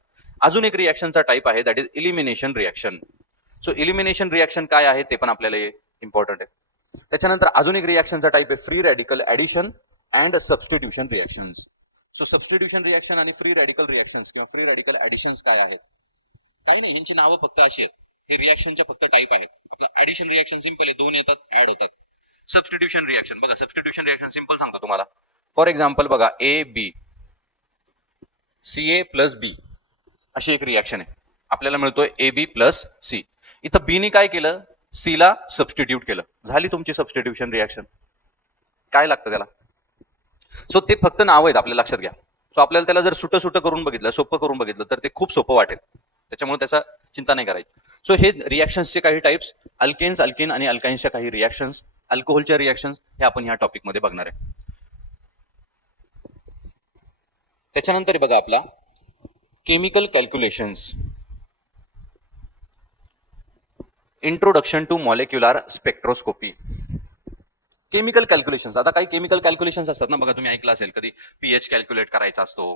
अजून एक रिॲक्शनचा टाइप आहे, that is elimination reaction. So elimination reaction काय आहे ते पण आपल्याला इम्पॉर्टंट आहे. त्याच्यानंतर अजून एक रिॲक्शनचा टाइप आहे free radical addition and substitution reactions. So substitution reaction आणि फ्री रॅडिकल रिॲक्शन्स किंवा फ्री रॅडिकल ऍडिशन्स काय आहेत, काही नाही, यांची नावं फक्त अशी आहेत. हे रिॲक्शनचे फक्त टाइप आहेत. आपलं ऍडिशन रिॲक्शन सिंपल आहे, 2 येतात ऍड होतात. सबस्टिट्यूशन रिएक्शन बघा, सबस्टिट्यूशन रिएक्शन सिंपल सांगतो तुम्हाला. फॉर एक्झाम्पल बघा, A B C A plus बी अशी एक रिएक्शन आहे. आपल्याला मिळतोय ए बी प्लस सी. इथं बीनी काय केलं, सी ला सबस्टिट्यूट केलं, झाली तुमची सबस्टिट्यूशन रिएक्शन. काय लागतं त्याला? सो ते फक्त नाव आहेत, आपल्या लक्षात घ्या. सो आपल्याला त्याला जर सुटं करून बघितलं, सोपं करून बघितलं तर ते खूप सोपं वाटेल. त्याच्यामुळे त्याचा चिंता नाही करायची. सो हे रिएक्शन्सचे काही टाइप्स, अल्केन्स, अल्केन आणि अल्काइन्सच्या काही रिएक्शन्स, अल्कोहोलच्या रिएक्शन्स हे आपण ह्या टॉपिकमध्ये बघणार आहे. त्याच्यानंतर बघा आपला chemical calculations, introduction to molecular spectroscopy. Chemical calculations, आता काही केमिकल कॅल्क्युलेशन्स असतात ना बघा, तुम्ही ऐकलं असेल कधी पीएच कॅल्क्युलेट करायचा असतो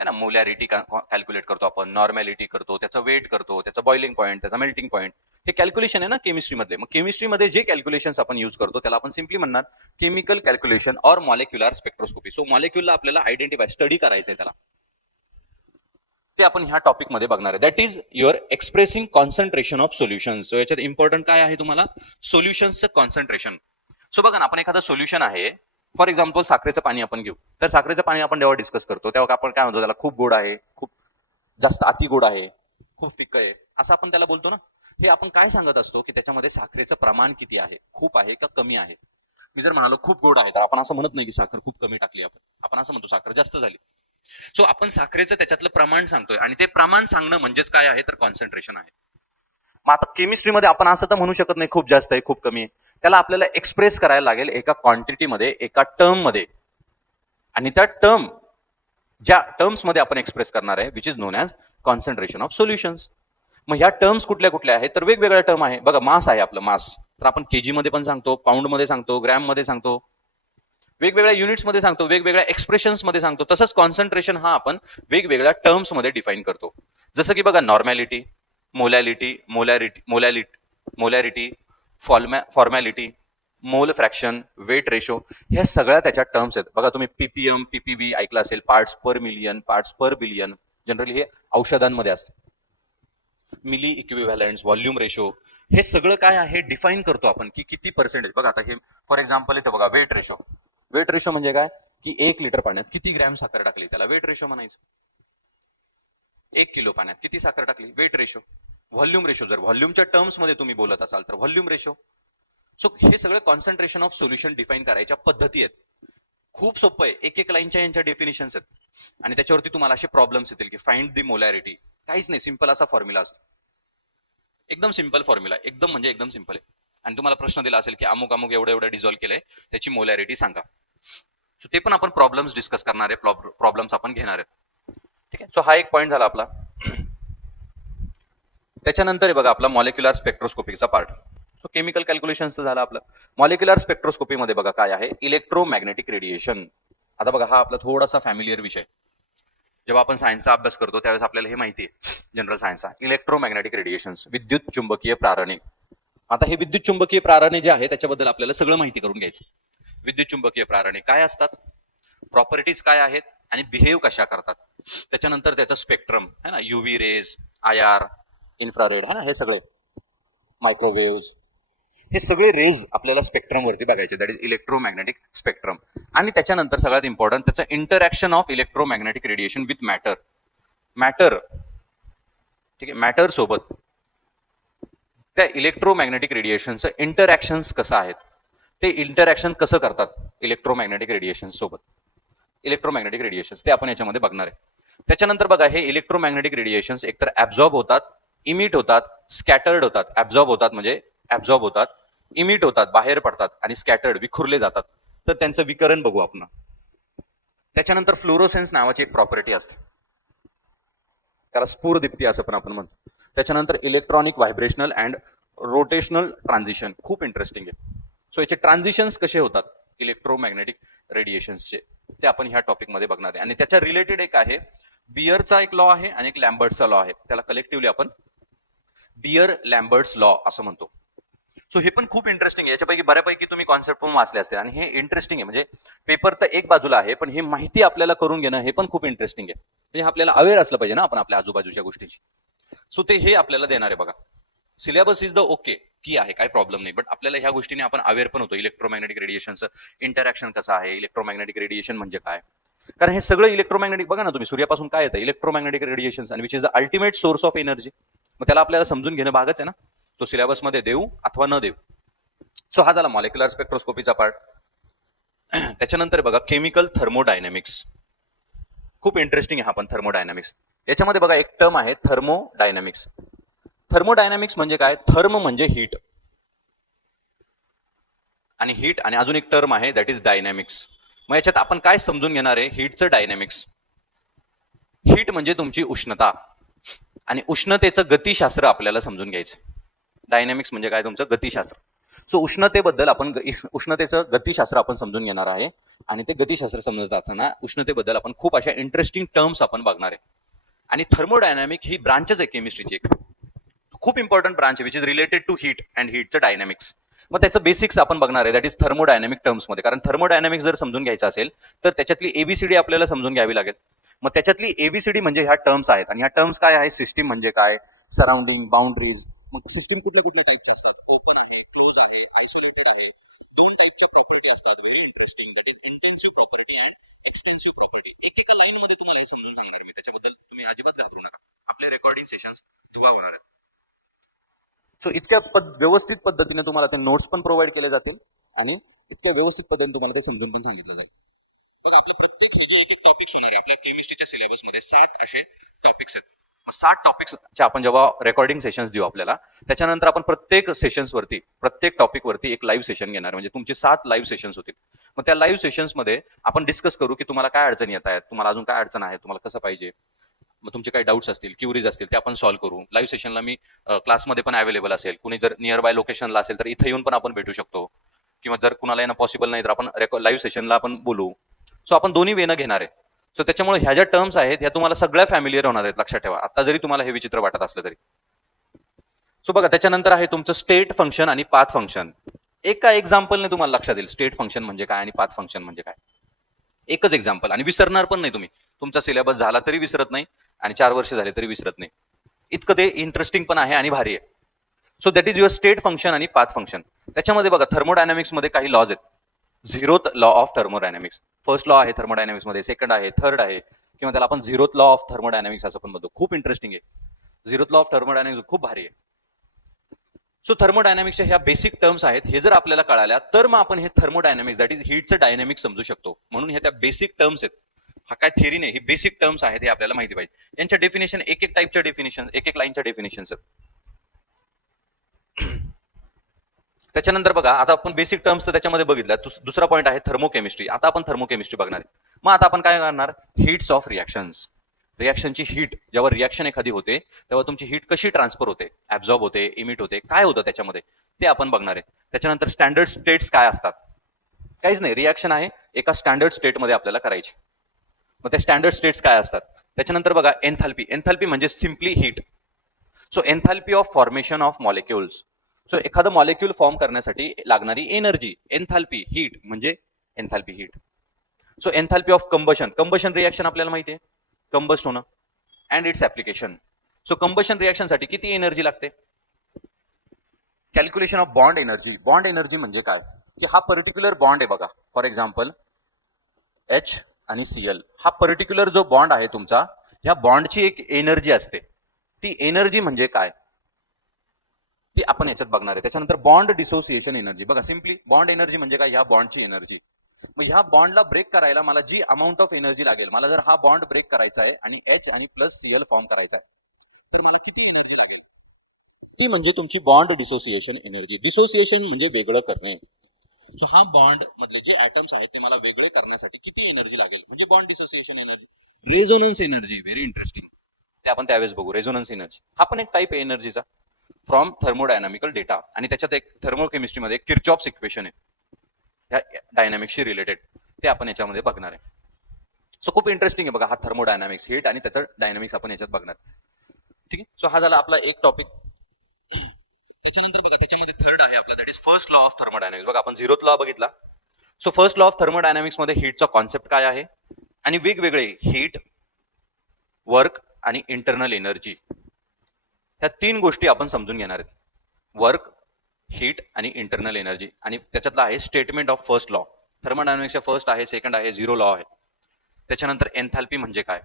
है ना, मोलॅरिटी कॅल्क्युलेट करतो आपण, नॉर्मॅलिटी करतो, त्याचं वेट करतो, त्याचा बॉइलिंग पॉईंट, त्याचा मेल्टिंग पॉईंट, हे कॅल्क्युलेशन आहे ना केमिस्ट्रीमध्ये. मग केमिस्ट्रीमध्ये जे कॅल्क्युलेशन्स आपण यूज करतो त्याला आपण सिम्पली म्हणणार chemical calculation or molecular spectroscopy. So मॉलिक्युलला आपल्याला आयडेंटिफाय, स्टडी करायचं आहे त्याला, ते आपण ह्या टॉपिकमध्ये बघणार आहे. That is your expressing concentration of solutions. So याच्यात इम्पॉर्टंट काय आहे तुम्हाला, सोल्युशन्सचं कॉन्सन्ट्रेशन. सो बघा ना, आपण एखादं सोल्युशन आहे, फॉर एक्झाम्पल साखरेचं पाणी आपण घेऊ, तर साखरेचं पाणी आपण जेव्हा डिस्कस करतो तेव्हा आपण काय म्हणतो, त्याला खूप गोड आहे, खूप जास्त अति गोड आहे, खूप फिक्क आहे, असं आपण त्याला बोलतो ना. हे आपण काय सांगत असतो की त्याच्यामध्ये साखरेचं प्रमाण किती आहे, खूप आहे का कमी आहे. मी जर म्हणालो खूप गोड आहे तर आपण असं म्हणत नाही की साखर खूप कमी टाकली, आपण असं म्हणतो साखर जास्त झाली. सो आपण साखरेचं त्याच्यातलं प्रमाण सांगतोय, आणि ते प्रमाण सांगणं म्हणजेच काय आहे तर कॉन्सन्ट्रेशन आहे. मग आता केमिस्ट्रीमध्ये आपण असं तर म्हणू शकत नाही खूप जास्त आहे खूप कमी आहे, त्याला आपल्याला एक्सप्रेस करायला लागेल एका क्वांटिटीमध्ये, एका टर्म मध्ये, आणि त्या टर्म ज्या टर्म्स मध्ये आपण एक्सप्रेस करणार आहे which is non as concentration of solutions. मग ह्या टर्म्स कुठल्या कुठल्या आहेत तर वेगवेगळ्या टर्म आहे बघा. मास आहे आपलं, मास तर आपण केजी मध्ये पण सांगतो, पाऊंड मध्ये सांगतो, ग्रॅम मध्ये सांगतो, वेगवेगळ्या युनिट्स मध्ये सांगतो, वेगवेगळ्या एक्सप्रेशन्स मध्ये सांगतो. तसंच कॉन्सन्ट्रेशन हा आपण वेगवेगळ्या टर्म्स मध्ये डिफाईन करतो. जसं की बघा, normality, molarity, formality, mole fraction, weight ratio, ह्या सगळ्या त्याच्या टर्म्स आहेत. बघा तुम्ही पीपीएम, पीपीबी ऐकलं असेल, parts per million, parts per billion, generally हे औषधांमध्ये असतं. मिली इक्विव्हॅलंट्स, व्हॉल्यूम रेशो, हे सगळं काय आहे डिफाईन करतो आपण की किती पर्सेंटेज. बघा आता हे फॉर एक्झाम्पल इथं बघा, वेट रेशो. वेट रेशो म्हणजे काय की 1 लिटर पाण्यात किती ग्रॅम साखर टाकली त्याला वेट रेशो म्हणायचं. 1 किलो पाण्यात किती साखर टाकली, वेट रेशो. व्हॉल्यूम रेशो, जर व्हॉल्यूमच्या टर्म्स मध्ये तुम्ही बोलत असाल तर व्हॉल्यूम रेशो. सो हे सगळं कॉन्सन्ट्रेशन ऑफ सोल्युशन डिफाईन करायच्या पद्धती आहेत. खूप सोपं आहे, एक एक लाईनच्या यांच्या डेफिनेशन्स आहेत, आणि त्याच्यावरती तुम्हाला असे प्रॉब्लेम्स येतील की फाइंड दी मोलॅरिटी. काहीच नाही, सिंपल असा फॉर्म्युला असतो, एकदम सिंपल फॉर्म्युला, एकदम म्हणजे एकदम सिंपल आहे. आणि तुम्हाला प्रश्न दिला असेल की अमुक अमुक एवढं एवढं डिझॉल्व्ह केलंय, त्याची मोलॅरिटी सांगा. सो ते पण आपण प्रॉब्लेम्स डिस्कस करणार आहे, प्रॉब्लेम्स आपण घेणार आहेत. ठीक आहे. सो हा एक पॉईंट झाला आपला. त्याच्यानंतर बघा आपला मॉलिक्युलर स्पेक्ट्रोस्कोपीचा पार्ट. सो केमिकल कॅल्क्युलेशन्स झालं आपलं. मॉलिक्युलर स्पेक्ट्रोस्कोपीमध्ये बघा काय आहे, इलेक्ट्रोमॅग्नेटिक रेडिएशन. आता बघा हा आपला थोडासा फॅमिलियर विषय, जेव्हा आपण सायन्सचा अभ्यास करतो त्यावेळेस आपल्याला हे माहिती आहे, जनरल सायन्सचा, इलेक्ट्रोमॅग्नेटिक रेडिएशन्स, विद्युत चुंबकीय प्रारणे. आता हे विद्युत चुंबकीय प्रारणे जे आहे त्याच्याबद्दल आपल्याला सगळं माहिती करून घ्यायचं. विद्युत चुंबकीय प्रारणे काय असतात, प्रॉपर्टीज काय आहेत, आणि बिहेव कशा करतात. त्याच्यानंतर त्याचा स्पेक्ट्रम है ना, युव्ही रेज, IR, इन्फ्रारेड है ना, हे सगळे मायक्रोवेव्ह, हे सगळे रेज आपल्याला स्पेक्ट्रम वरती बघायचे. That is electromagnetic spectrum. आणि त्याच्यानंतर सगळ्यात इम्पॉर्टंट त्याचं interaction of electromagnetic radiation with matter. ठीक आहे, मॅटर सोबत त्या इलेक्ट्रोमॅग्नेटिक रेडिएशनचं इंटरॅक्शन्स कसं आहेत, ते इंटरॅक्शन कसं करतात इलेक्ट्रोमॅग्नेटिक रेडिएशन सोबत. इलेक्ट्रोमॅग्नेटिक रेडिएशन्स ते आपण याच्यामध्ये बघणार आहे. त्याच्यानंतर बघा, हे इलेक्ट्रोमॅग्नेटिक रेडिएशन्स एकतर ऍब्झॉर्ब होतात, इमिट होतात, स्कॅटर्ड होतात. ऍब्झॉर्ब होतात म्हणजे ऍब्झॉर्ब होतात, इमिट होतात बाहेर पडतात, आणि स्कॅटर्ड विखुरले जातात. तर त्यांचं विकरण बघू आपण. त्याच्यानंतर फ्लोरोसेन्स नावाची एक प्रॉपर्टी असते, त्याला स्फुरदीप्ती असं पण आपण म्हणतो. त्याच्यानंतर electronic vibrational and rotational transition, खूप इंटरेस्टिंग आहे. सो याचे ट्रान्झिशन्स कसे होतात इलेक्ट्रोमॅग्नेटिक रेडिएशन्सचे, ते आपण ह्या टॉपिक मध्ये बघणार आहे. आणि त्याच्या रिलेटेड एक आहे बियरचा एक लॉ आहे आणि एक लॅम्बर्टचा लॉ आहे. त्याला कलेक्टिव्हली आपण बियर लॅम्बर्ट्स लॉ असं म्हणतो. सो हे पण खूप इंटरेस्टिंग आहे. याच्यापैकी बऱ्यापैकी तुम्ही कॉन्सेप्ट पण वाचले असतील, आणि हे इंटरेस्टिंग आहे. म्हणजे पेपर तर एक बाजूला आहे, पण हे माहिती आपल्याला करून घेणं हे पण खूप इंटरेस्टिंग आहे. म्हणजे आपल्याला अवेअर असलं पाहिजे ना आपण आपल्या आजूबाजूच्या गोष्टीची. सो ते हे आपल्याला देणार आहे बघा. सिलेबस इज द ओके की आहे, काही प्रॉब्लेम नाही, बट आपल्याला ह्या गोष्टीने आपण अवेअर पण होतो इलेक्ट्रोमॅग्नेटिक रेडिएशनचं इंटरॅक्शन कसं आहे, इलेक्ट्रोमॅग्नेटिक रेडिएशन म्हणजे काय. कारण हे सगळं इलेक्ट्रोमॅग्नेटिक, बघा ना तुम्ही, सूर्यापासून काय येतं, इलेक्ट्रोमॅग्नेटिक रेडिएशन, आणि which is the ultimate source of energy. मग त्याला आपल्याला समजून घेणं भागच आहे ना, तो सिलेबसमध्ये देऊ अथवा न देऊ. सो हा झाला मॉलिक्युलर स्पेक्ट्रोस्कोपीचा पार्ट. त्याच्यानंतर बघा केमिकल थर्मोडायनॅमिक्स, खूप इंटरेस्टिंग आहे हा पण थर्मोडायनॅमिक्स. याच्यामध्ये बघा एक टर्म आहे थर्मोडायनॅमिक्स. थर्मोडायनॅमिक्स म्हणजे काय, थर्म म्हणजे हीट, आणि हीट, आणि अजून एक टर्म आहे दॅट इज डायनॅमिक्स. मग याच्यात आपण काय समजून घेणार आहे, हीटचं डायनॅमिक्स. हीट म्हणजे तुमची उष्णता, आणि उष्णतेचं गतिशास्त्र आपल्याला समजून घ्यायचं. डायनॅमिक्स म्हणजे काय, तुमचं गतिशास्त्र. सो उष्णतेबद्दल आपण उष्णतेचं गतिशास्त्र आपण समजून घेणार आहे, आणि ते गतिशास्त्र समजत असताना उष्णतेबद्दल आपण खूप अशा इंटरेस्टिंग टर्म्स आपण बघणार आहे. आणि थर्मोडायनॅमिक ही ब्रांचच आहे केमिस्ट्रीची, एक खूप इम्पॉर्टंट ब्रांच आहे which is related to heat and हीटचं डायनॅमिक्स. मग त्याचं बेसिक्स आपण बघणार आहे, दॅट इज थर्मोडायनॅमिक टर्म्समध्ये. कारण थर्मोडायनॅमिक्स जर समजून घ्यायचं असेल तर त्याच्यातली एबीसीडी आपल्याला समजून घ्यावी लागेल. मग त्याच्यातली एबीसीडी म्हणजे ह्या टर्म्स आहेत, आणि ह्या टर्म्स काय आहे, सिस्टीम म्हणजे काय, सराउंडिंग, बाउंड्रीज. मग सिस्टीम कुठल्या कुठल्या टाईपच्या असतात, ओपन आहे, क्लोज आहे, आयसोलेटेड आहे. दोन टाईपच्या प्रॉपर्टी असतात, very interesting, that is intensive property and extensive property. एकेका लाईन मध्ये तुम्हाला हे समजून घेणार मी, त्याच्याबद्दल तुम्ही अजिबात घाबरू नका. आपले रेकॉर्डिंग सेशन्स धुवा होणार आहेत. सो इतक्या व्यवस्थित पद्धतीने तुम्हाला ते नोट्स पण प्रोव्हाइड केले जातील, आणि इतक्या व्यवस्थित पद्धतीने तुम्हाला ते समजून पण सांगितलं जाईल. बघा आपले प्रत्येक हे जे एक एक टॉपिक्स होणार आहे आपल्या केमिस्ट्रीच्या सिलेबसमध्ये 7 असे टॉपिक्स आहेत. मग 7 टॉपिक्सचे आपण जेव्हा रेकॉर्डिंग सेशन्स देऊ आपल्याला, त्याच्यानंतर आपण प्रत्येक सेशन्सवरती, प्रत्येक टॉपिकवरती एक लाईव्ह सेशन घेणार, म्हणजे तुमचे 7 लाईव्ह सेशन्स होतील. मग त्या लाईव्ह सेशन्समध्ये आपण डिस्कस करू की तुम्हाला काय अडचणी येत आहेत, तुम्हाला अजून काय अडचण आहे, तुम्हाला कसं पाहिजे. मग तुमचे काही डाऊट्स असतील, क्युरीज असतील, ते आपण सॉल्व्ह करू. लाईव्ह सेशनला मी क्लासमध्ये पण अवेलेबल असेल, कुणी जर नियर बाय लोकेशनला असेल तर इथे येऊन पण आपण भेटू शकतो, किंवा जर कुणाला येणं पॉसिबल नाही तर आपण लाईव्ह सेशनला आपण बोलू. सो आपण दोन्ही वेनं घेणार आहे. सो त्याच्यामुळे ह्या ज्या टर्म्स आहेत ह्या तुम्हाला सगळ्या फॅमिलियर होणार आहेत, लक्षात ठेवा, आता जरी तुम्हाला हे विचित्र वाटत असलं तरी. सो बघा त्याच्यानंतर आहे तुमचं स्टेट फंक्शन आणि पाथ फंक्शन. एका एक्झाम्पलने तुम्हाला लक्षात येईल स्टेट फंक्शन म्हणजे काय आणि पाथ फंक्शन म्हणजे काय. एकच एक्झाम्पल, आणि विसरणार पण नाही तुम्ही. तुमचा सिलेबस झाला तरी विसरत नाही, आणि 4 वर्ष झाले तरी विसरत नाही. इतकं ते इंटरेस्टिंग पण आहे आणि भारी आहे. So that is your state function आणि पाथ फंक्शन. त्याच्यामध्ये बघा थर्मोडायनॅमिक्स मध्ये काही लॉज आहेत. Zeroth law of thermodynamics, first law आहे थर्मोडायनॅमिक्स मध्ये, सेकंड आहे, थर्ड आहे, किंवा त्याला आपण झिरोथ लॉ ऑफ थर्मोडायनॅमिक्स असं पण म्हणतो. खूप इंटरेस्टिंग आहे झिरोथ लॉ ऑफ थर्मोडायनॅमिक्स, खूप भारी आहे. सो थर्मोडायनॅमिक्सच्या ह्या बेसिक टर्म्स आहेत, हे जर आपल्याला कळाल्या तर मग आपण हे थर्मोडायनॅमिक्स दॅट इज हीटचं डायनॅमिक्स समजू शकतो. म्हणून हे त्या बेसिक टर्म्स आहेत, हा काय थेरी नाही, ही बेसिक टर्म्स आहेत, हे आपल्याला माहिती पाहिजे. यांच्या डेफिनेशन, एक एक टाईपच्या डेफिनेशन, एक एक लाईनच्या डेफिनेशन आहेत. त्याच्यानंतर बघा आता आपण बेसिक टर्म्स तर त्याच्यामध्ये बघितल्या. दुसरा पॉईंट आहे थर्मोकेमिस्ट्री. आता आपण थर्मोकेमिस्ट्री बघणार आहे. मग आता आपण काय करणार, हीट्स ऑफ रिॲक्शन्स. रिॲक्शनची हीट, जेव्हा रिॲक्शन एखादी होते तेव्हा तुमची हीट कशी ट्रान्सफर होते, ऍब्झॉर्ब होते, इमिट होते, काय होतं त्याच्यामध्ये, ते आपण बघणार आहे. त्याच्यानंतर स्टँडर्ड स्टेट्स काय असतात, काहीच नाही, रिॲक्शन आहे एका स्टँडर्ड स्टेटमध्ये आपल्याला करायची. मग त्या स्टँडर्ड स्टेट्स काय असतात. त्याच्यानंतर बघा एन्थॅल्पी. एन्थॅल्पी म्हणजे simply heat. So enthalpy of formation of molecules. So एखादं मॉलिक्यूल फॉर्म करण्यासाठी लागणारी एनर्जी, एन्थॅल्पी, हीट म्हणजे enthalpy heat. So enthalpy of combustion. Combustion reaction आपल्याला माहिती आहे, कंबस्ट होणं, and it's application. So combustion रिॲक्शनसाठी किती एनर्जी लागते. Calculation of bond energy. Bond energy म्हणजे काय, की हा पर्टिक्युलर बॉन्ड आहे बघा, फॉर एक्झाम्पल एच आणि सीएल, हा पर्टिक्युलर जो बॉन्ड आहे तुमचा, ह्या बॉन्डची एक एनर्जी असते. ती एनर्जी म्हणजे काय ती आपण याच्यात बघणार आहे. त्याच्यानंतर बॉन्ड डिसोसिएशन एनर्जी. बघा सिम्पली बॉन्ड एनर्जी म्हणजे काय, ह्या बॉन्डची एनर्जी. मग ह्या बॉन्डला ब्रेक करायला मला जी अमाऊंट ऑफ एनर्जी लागेल, मला जर हा बॉन्ड ब्रेक करायचा आहे आणि एच आणि प्लस सीएल फॉर्म करायचा आहे, तर मला किती एनर्जी लागेल, ती म्हणजे तुमची बॉन्ड डिसोसिएशन एनर्जी. डिसोसिएशन म्हणजे वेगळं करणे. सो हा बॉन्ड मधले जे ऍटम्स आहेत ते मला वेगळे करण्यासाठी किती एनर्जी लागेल, म्हणजे bond dissociation energy. Resonance energy, very interesting, ते आपण त्यावेळेस बघू. रेझोनन्स एनर्जी हा पण एक टाईप आहे एनर्जीचा फ्रॉम थर्मोडायनामिकल डेटा. आणि त्याच्यात एक थर्मोकेमिस्ट्रीमध्ये किर्चॉफ्स इक्वेशन आहे ह्या डायनॅमिक्सशी रिलेटेड, ते आपण याच्यामध्ये बघणार आहे. सो खूप इंटरेस्टिंग आहे बघा हा थर्मोडायनामिक्स, हीट आणि त्याचं डायनॅमिक्स आपण याच्यात बघणार. ठीक आहे. सो हा झाला आपला एक टॉपिक. त्याच्यानंतर बघा त्याच्यामध्ये थर्ड आहे आपला, that is first law of thermodynamics. बघा आपण झिरोथ लॉ बघितला. So first law of thermodynamics मध्ये हीटचा कॉन्सेप्ट काय आहे, आणि वेगवेगळे हीट, वर्क आणि इंटरनल एनर्जी, ह्या 3 गोष्टी आपण समजून घेणार आहेत. वर्क, हीट आणि इंटरनल एनर्जी, आणि त्याच्यातला आहे स्टेटमेंट ऑफ फर्स्ट लॉ. थर्मोडायनामिक्सचा फर्स्ट आहे, सेकंड आहे, झिरो लॉ आहे. त्याच्यानंतर एन्थॅल्पी म्हणजे काय,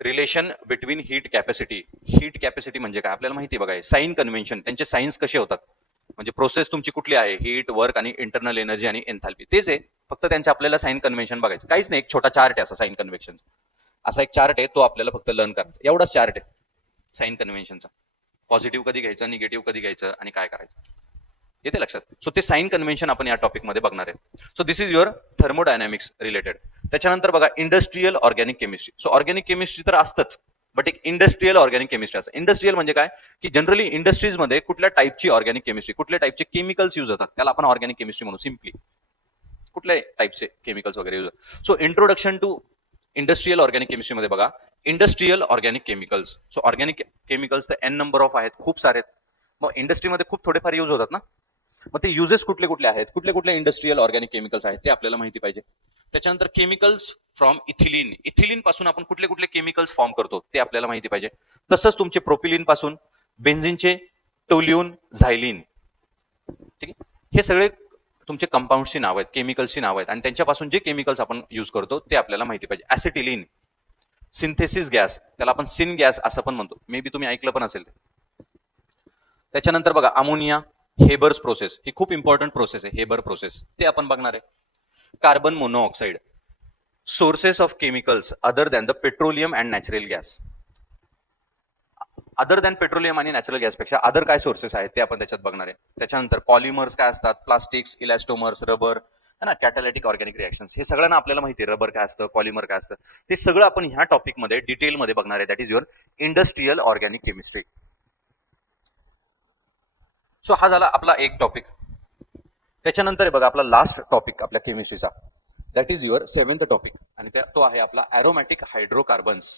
relation between heat capacity. Heat capacity म्हणजे काय आपल्याला माहिती बघा, साइन कन्व्हेन्शन, त्यांचे साइन्स कसे होतात, म्हणजे प्रोसेस तुमची कुठली आहे, हीट, वर्क आणि इंटरनल एनर्जी आणि एन्थॅल्पी तेच आहे, फक्त त्यांचे आपल्याला साइन कन्व्हेन्शन बघायचं, काहीच नाही. एक छोटा चार्ट आहे असा साइन कन्व्हेन्शन, असा एक चार्ट आहे, तो आपल्याला फक्त लर्न करायचा, एवढाच चार्ट आहे साइन कन्व्हेन्शनचा. पॉझिटिव्ह कधी घ्यायचं, निगेटिव्ह कधी घ्यायचं आणि काय करायचं, येते लक्षात. सो ते साइन कन्व्हेन्शन आपण या टॉपिकमध्ये बघणार आहे. So this is your thermodynamics related. त्याच्यानंतर बघा industrial organic chemistry. So organic chemistry तर असतंच, बट एक इंडस्ट्रियल ऑर्गॅनिक केमिस्ट्री असतं. इंडस्ट्रियल म्हणजे काय, की जनरली इंडस्ट्रीजमध्ये कुठल्या टाईपची ऑर्गॅनिक केमिस्ट्री, कुठल्या टाईपचे केमिकल्स यूज होतात, त्याला आपण ऑर्गॅनिक केमिस्ट्री म्हणू सिम्पली. कुठल्या टाईपचे केमिकल्स वगैरे use. So introduction to industrial organic केमिस्ट्रीमध्ये बघा, industrial organic chemicals. So organic chemicals तर एन नंबर ऑफ आहेत, खूप सारे आहेत. मग इंडस्ट्रीमध्ये खूप थोडेफार यूज होतात ना, मग ते युजेस कुठले कुठले आहेत, कुठले कुठले इंडस्ट्रियल ऑर्गॅनिक केमिकल्स आहेत ते आपल्याला माहिती पाहिजे. त्याच्यानंतर केमिकल्स फ्रॉम इथिलीन. इथिलीन पासून आपण कुठले कुठले केमिकल्स फॉर्म करतो ते आपल्याला माहिती पाहिजे. तसंच तुमचे प्रोपिलिन पासून बेन्झिनचे टोल्यून, झायलिन, ठीक आहे, हे सगळे तुमचे कंपाऊंडची नाव आहेत, केमिकल्सची नाव आहेत, आणि त्यांच्यापासून जे केमिकल्स आपण यूज करतो ते आपल्याला माहिती पाहिजे. ऍसिटिलीन, सिंथेसिस गॅस, त्याला आपण सिन गॅस असं पण म्हणतो, मे बी तुम्ही ऐकलं पण असेल. त्याच्यानंतर बघा अमोनिया, हेबर्स प्रोसेस, ही खूप इम्पॉर्टंट प्रोसेस आहे, हेबर प्रोसेस, ते आपण बघणार आहे. Carbon monoxide, sources of chemicals other than the petroleum and natural gas. Other than petroleum आणि नॅचरल गॅसपेक्षा अदर काय सोर्सेस आहेत ते आपण त्याच्यात बघणार आहे. त्याच्यानंतर पॉलिमर्स काय असतात, प्लास्टिक्स, इलॅस्टोमर्स, रबर है ना, कॅटॅलिटिक ऑर्गॅनिक रिएक्शन्स, हे सगळ्यांना आपल्याला माहिती आहे, रबर काय असतं, पॉलिमर काय असतं, ते सगळं आपण ह्या टॉपिकमध्ये डिटेलमध्ये बघणार आहे. That is your industrial organic chemistry. So हा झाला आपला एक टॉपिक. त्याच्यानंतर बघा आपला लास्ट टॉपिक आपल्या केमिस्ट्रीचा, that is your 7th topic, आणि तो आहे आपला ॲरोमॅटिक हायड्रोकार्बन्स.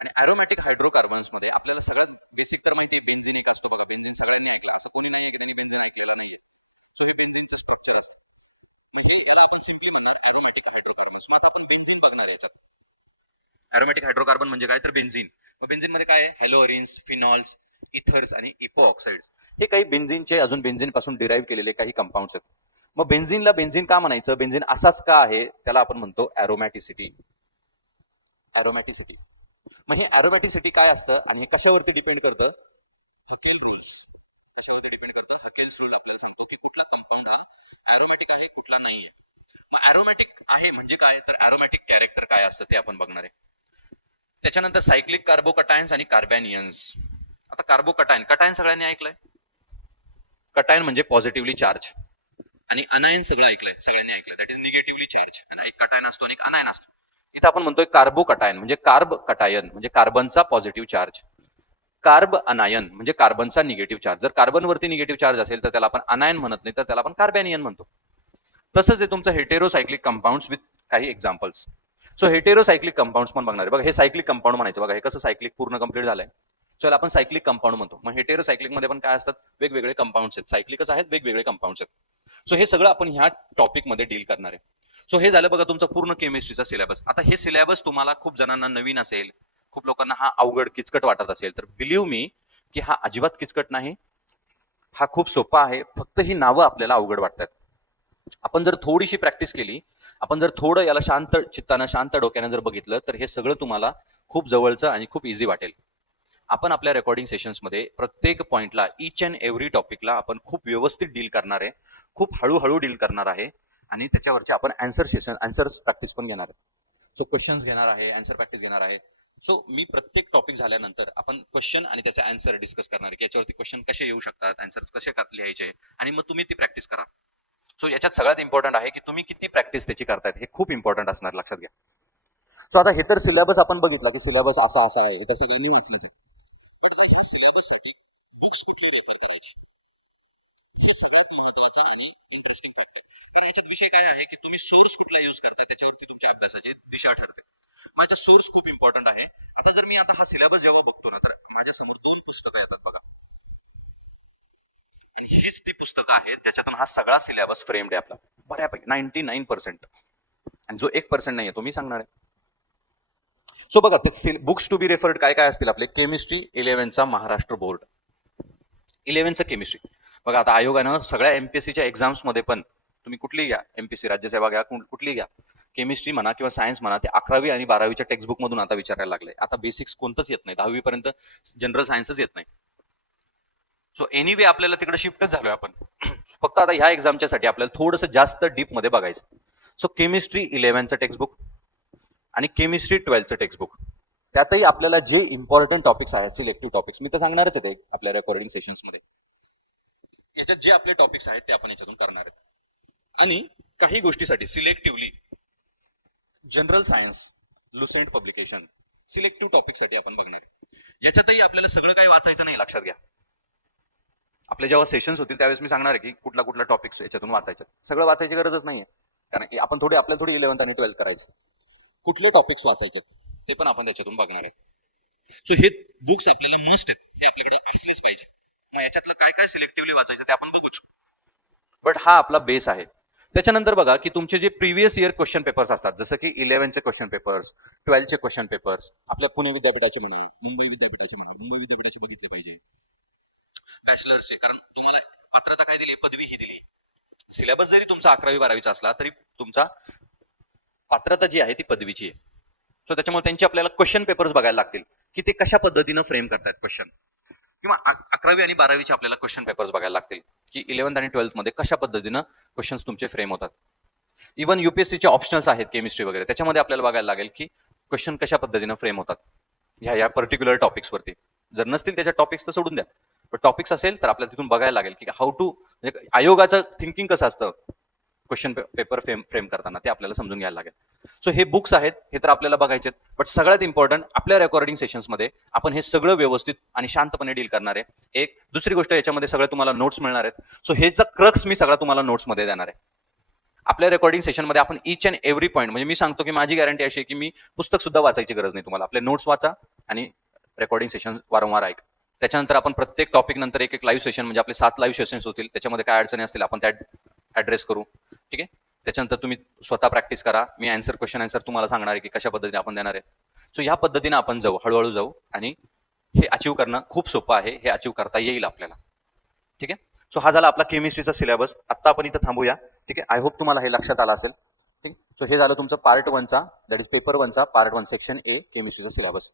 आणि ॲरोमॅटिक हायड्रोकार्बन्स मध्ये आपल्याला सगळं बेसिक तर बेन्झिन एक असतं बघा. बेन्झिन सगळ्यांनी ऐकलं, असं कोणी नाही की त्यांनी बेन्झिन ऐकलेलं नाहीये. सो हे बेन्झिनचं स्ट्रक्चर असतं, हे याला आपण सिम्पली म्हणणार ॲरोमॅटिक हायड्रोकार्बन्स. मग आता आपण बेन्झिन बघणार आहे याच्यात. ॲरोमॅटिक हायड्रोकार्बन म्हणजे काय, तर बेन्झिन. मग बेन्झिन मध्ये काय आहे, हॅलोअरिन्स, फिनॉल्स, इथर्स आणि इपो ऑक्साइड्स, हे काही बेन्झिनचे, अजून बेन्झिन पासून डिराईव्ह केलेले काही कंपाऊंड्स आहेत. मग बेन्झिनला बेन्झिन का म्हणायचं, बेन्झिन असाच का आहे, त्याला आपण म्हणतो ॲरोमॅटिसिटी. ॲरोमॅटिसिटी, मग हे ॲरोमॅटिसिटी काय असतं आणि हे कशावरती डिपेंड करतं, हकेल रूल्स. कशावरती डिपेंड करतं, हकेल्स रूल आपल्याला सांगतो की कुठला कंपाऊंड हा ॲरोमॅटिक आहे, कुठला नाही आहे. मग ॲरोमॅटिक आहे म्हणजे काय, तर ॲरोमॅटिक कॅरेक्टर काय असतं ते आपण बघणार आहे. त्याच्यानंतर सायक्लिक कार्बोकटायन्स आणि कार्बॅनियन्स. आता कार्बोकटायन, कटायन सगळ्यांनी ऐकलंय, कटायन म्हणजे पॉझिटिव्हली चार्ज, आणि अनायन सगळं ऐकलंय, सगळ्यांनी ऐकलंय, दॅट इज निगेटिव्हली चार्ज. एक कटायन असतो आणि एक अनायन असतो. इथं आपण म्हणतोय कार्बो कटायन म्हणजे कार्ब कटायन म्हणजे कार्बनचा पॉझिटिव्ह चार्ज, कार्ब अनायन म्हणजे कार्बनचा निगेटिव्ह चार्ज. जर कार्बनवरती निगेटिव्ह चार्ज असेल तर त्याला आपण अनायन म्हणत नाही, तर त्याला आपण कार्बॅनियन म्हणतो. तसंच आहे तुमचं हेटेरोसायक्लिक कंपाऊंड्स विथ काही एक्झाम्पल्स. सो हेटेरोसायक्लिक कंपाऊंड्स पण बघणार आहे बघा. हे सायक्लिक कंपाऊंड म्हणायचं बघा, हे कसं सायक्लिक पूर्ण कंप्लीट झालंय, सो याला आपण सायक्लिक कंपाऊंड म्हणतो. मग हेटेरोसायक्लिक मध्ये पण काय असतात, वेगवेगळे कंपाऊंड्स आहेत, सायक्लिकच आहेत, वेगवेगळे कंपाऊंड्स आहेत. सो हे सगळं आपण ह्या टॉपिकमध्ये डील करणार आहे. सो हे झालं बघा तुमचं पूर्ण केमिस्ट्रीचा सिलेबस. आता हे सिलेबस तुम्हाला खूप जणांना नवीन असेल, खूप लोकांना हा अवघड किचकट वाटत असेल, तर बिलीव्ह मी की हा अजिबात किचकट नाही, हा खूप सोपा आहे. फक्त ही नावं आपल्याला अवघड वाटतात. आपण जर थोडीशी प्रॅक्टिस केली, आपण जर थोडं याला शांत चित्तानं, शांत डोक्यानं जर बघितलं, तर हे सगळं तुम्हाला खूप जवळचं आणि खूप इझी वाटेल. आपण आपल्या रेकॉर्डिंग सेशन्समध्ये प्रत्येक पॉइंटला, इच अँड एव्हरी टॉपिकला आपण खूप व्यवस्थित डील करणार आहे, खूप हळूहळू डील करणार आहे, आणि त्याच्यावरचे आपण आन्सर प्रॅक्टिस पण घेणार आहे. सो क्वेश्चन्स घेणार आहे, आन्सर प्रॅक्टिस घेणार आहे. सो मी प्रत्येक टॉपिक झाल्यानंतर आपण क्वेश्चन आणि त्याचे आन्सर डिस्कस करणार आहे, की याच्यावरती क्वेश्चन कसे येऊ शकतात, आन्सर कसे लिहायचे, आणि मग तुम्ही ती प्रॅक्टिस करा. सो याच्यात सगळ्यात इम्पॉर्टंट आहे की तुम्ही किती प्रॅक्टिस त्याची करतायत, हे खूप इम्पॉर्टंट असणार, लक्षात घ्या. सो आता हे तर सिलेबस आपण बघितला की सिलेबस असा असा आहे, हे तर सगळ्यांनी वाचलंच आहे. पण ह्या सिलेबससाठी बुक्स कुठली रेफर करायची, हे सगळ्यात महत्वाचा आणि इंटरेस्टिंग फॅक्टर. कारण याच्यात विषय काय आहे की तुम्ही सोर्स कुठला यूज करताय त्याच्यावरती तुमच्या अभ्यासाची दिशा ठरते. माझा सोर्स खूप इम्पॉर्टंट आहे. आता जर मी आता हा सिलेबस जेव्हा बघतो ना, तर माझ्या समोर 2 पुस्तकं येतात बघा, आणि हीच ती पुस्तकं आहेत ज्याच्यातून हा सगळा सिलेबस फ्रेम्ड आहे आपला, बऱ्यापैकी 99%. आणि जो 1% नाही आहे तो मी सांगणार आहे. सो बघा, ते बुक्स टू बी रेफर्ड काय काय असतील आपले, केमिस्ट्री 11चा महाराष्ट्र बोर्ड, 11चं केमिस्ट्री. बघा आता आयोगानं सगळ्या एमपीएससीच्या एक्झाम्समध्ये पण तुम्ही कुठलीही घ्या, एमपीएससी राज्यसेवा घ्या, कुठलीही घ्या, केमिस्ट्री म्हणा किंवा सायन्स म्हणा, ते 11वी आणि 12वीच्या टेक्स्टबुकमधून आता विचारायला लागले. आता बेसिक्स कोणतंच येत नाही, 10वी पर्यंत जनरल सायन्सच येत नाही. सो एनिवे आपल्याला तिकडे शिफ्टच झालोय आपण. फक्त आता ह्या एक्झामच्या साठी आपल्याला थोडंसं जास्त डीपमध्ये बघायचं. सो केमिस्ट्री 11चं टेक्स्टबुक आणि केमिस्ट्री 12चं टेक्स्टबुक, त्यातही आपल्याला जे इम्पॉर्टंट टॉपिक्स आहेत, सिलेक्टिव्ह टॉपिक्स, मी तर सांगणारच आहे ते आपल्या रेकॉर्डिंग सेशन्समध्ये. याच्यात जे आपले टॉपिक्स आहेत ते आपण याच्यातून करणार आहेत. आणि काही गोष्टीसाठी selectively general science, Lucent publication, selective टॉपिकसाठी आपण बघणार आहे. याच्यातही आपल्याला सगळं काही वाचायचं नाही, लक्षात घ्या. आपले जेव्हा सेशन्स होतील त्यावेळेस मी सांगणार आहे की कुठला कुठला टॉपिक्स याच्यातून वाचायचं. सगळं वाचायची गरजच नाहीये, कारण आपण आपल्याला थोडी 11th आणि 12th करायचं. कुठले टॉपिक्स वाचायचे ते पण आपण त्याच्यातून बघणार आहे. सो हे बुक्स आपल्याला मस्ट आहेत, हे आपल्याकडे असलेच पाहिजे. मग याच्यातलं काय काय सिलेक्टिव्हली वाचायचं ते आपण बघूच. बट हा आपला बेस आहे. त्याच्यानंतर बघा की तुमचे जे प्रिव्हियस इयर क्वेश्चन पेपर्स असतात, जसं की 11चे क्वेश्चन पेपर्स, 12चे क्वेश्चन पेपर्स, आपल्या पुणे विद्यापीठाचे म्हणे, मुंबई विद्यापीठाचे म्हणे, मुंबई विद्यापीठाचे बघितले पाहिजे, बॅचलर्सचे, कारण तुम्हाला पात्रता काय दिली, पदवी ही दिली. सिलेबस जरी तुमचा 11वी 12वीचा असला तरी तुमचा पात्रता जी आहे ती पदवीची आहे. सो त्याच्यामुळे त्यांचे आपल्याला क्वेश्चन पेपर्स बघायला लागतील की ते कशा पद्धतीनं फ्रेम करतात क्वेश्चन, किंवा 11वी आणि 12वीचे आपल्याला क्वेश्चन पेपर्स बघायला लागतील की 11th आणि 12th मध्ये कशा पद्धतीनं क्वेश्चन्स तुमचे फ्रेम होतात. इव्हन युपीएससीचे ऑप्शनल्स आहेत केमिस्ट्री वगैरे, त्याच्यामध्ये आपल्याला बघायला लागेल की क्वेश्चन कशा पद्धतीनं फ्रेम होतात ह्या पर्टिक्युलर टॉपिक्सवरती. जर नसतील त्याच्या टॉपिक्स तर सोडून द्या, पण टॉपिक्स असेल तर आपल्याला तिथून बघायला लागेल की हाऊ टू, म्हणजे आयोगाचं थिंकिंग कसं असतं क्वेश्चन पेपर फ्रेम करताना, ते आपल्याला समजून घ्यायला लागेल. सो हे बुक्स आहेत, हे तर आपल्याला बघायचे. बट सगळ्यात इम्पॉर्टंट आपल्या रेकॉर्डिंग सेशन्समध्ये आपण हे सगळं व्यवस्थित आणि शांतपणे डील करणार आहे. एक दुसरी गोष्ट, याच्यामध्ये सगळं तुम्हाला नोट्स मिळणार आहेत. सो हेचा क्रक्स मी सगळा तुम्हाला नोट्समध्ये देणार आहे. आपल्या रेकॉर्डिंग सेशनमध्ये आपण इच अँड एव्हरी पॉईंट, म्हणजे मी सांगतो की माझी गॅरंटी अशी आहे की मी पुस्तक सुद्धा वाचायची गरज नाही तुम्हाला. आपले नोट्स वाचा आणि रेकॉर्डिंग सेशन वारंवार ऐक. त्याच्यानंतर आपण प्रत्येक टॉपिक नंतर एक लाईव्ह सेशन, म्हणजे आपले 7 लाईव्ह सेशन्स होतील, त्याच्यामध्ये काय अडचणी असतील आपण त्या ऍड्रेस करू. ठीक आहे. त्याच्यानंतर तुम्ही स्वतः प्रॅक्टिस करा. मी क्वेश्चन आन्सर तुम्हाला सांगणार आहे की कशा पद्धतीने आपण देणार आहे. सो ह्या पद्धतीने आपण जाऊ, हळूहळू जाऊ, आणि हे अचीव करणं खूप सोपं आहे. हे अचीव करता येईल आपल्याला. ठीक आहे. सो हा झाला आपला केमिस्ट्रीचा सिलेबस. आता आपण इथं थांबूया. ठीक आहे. आय होप तुम्हाला हे लक्षात आलं असेल. ठीक. सो हे झालं तुमचं पार्ट 1चा, दॅट इज पेपर 1चा पार्ट 1 सेक्शन ए केमिस्ट्रीचा सिलेबस.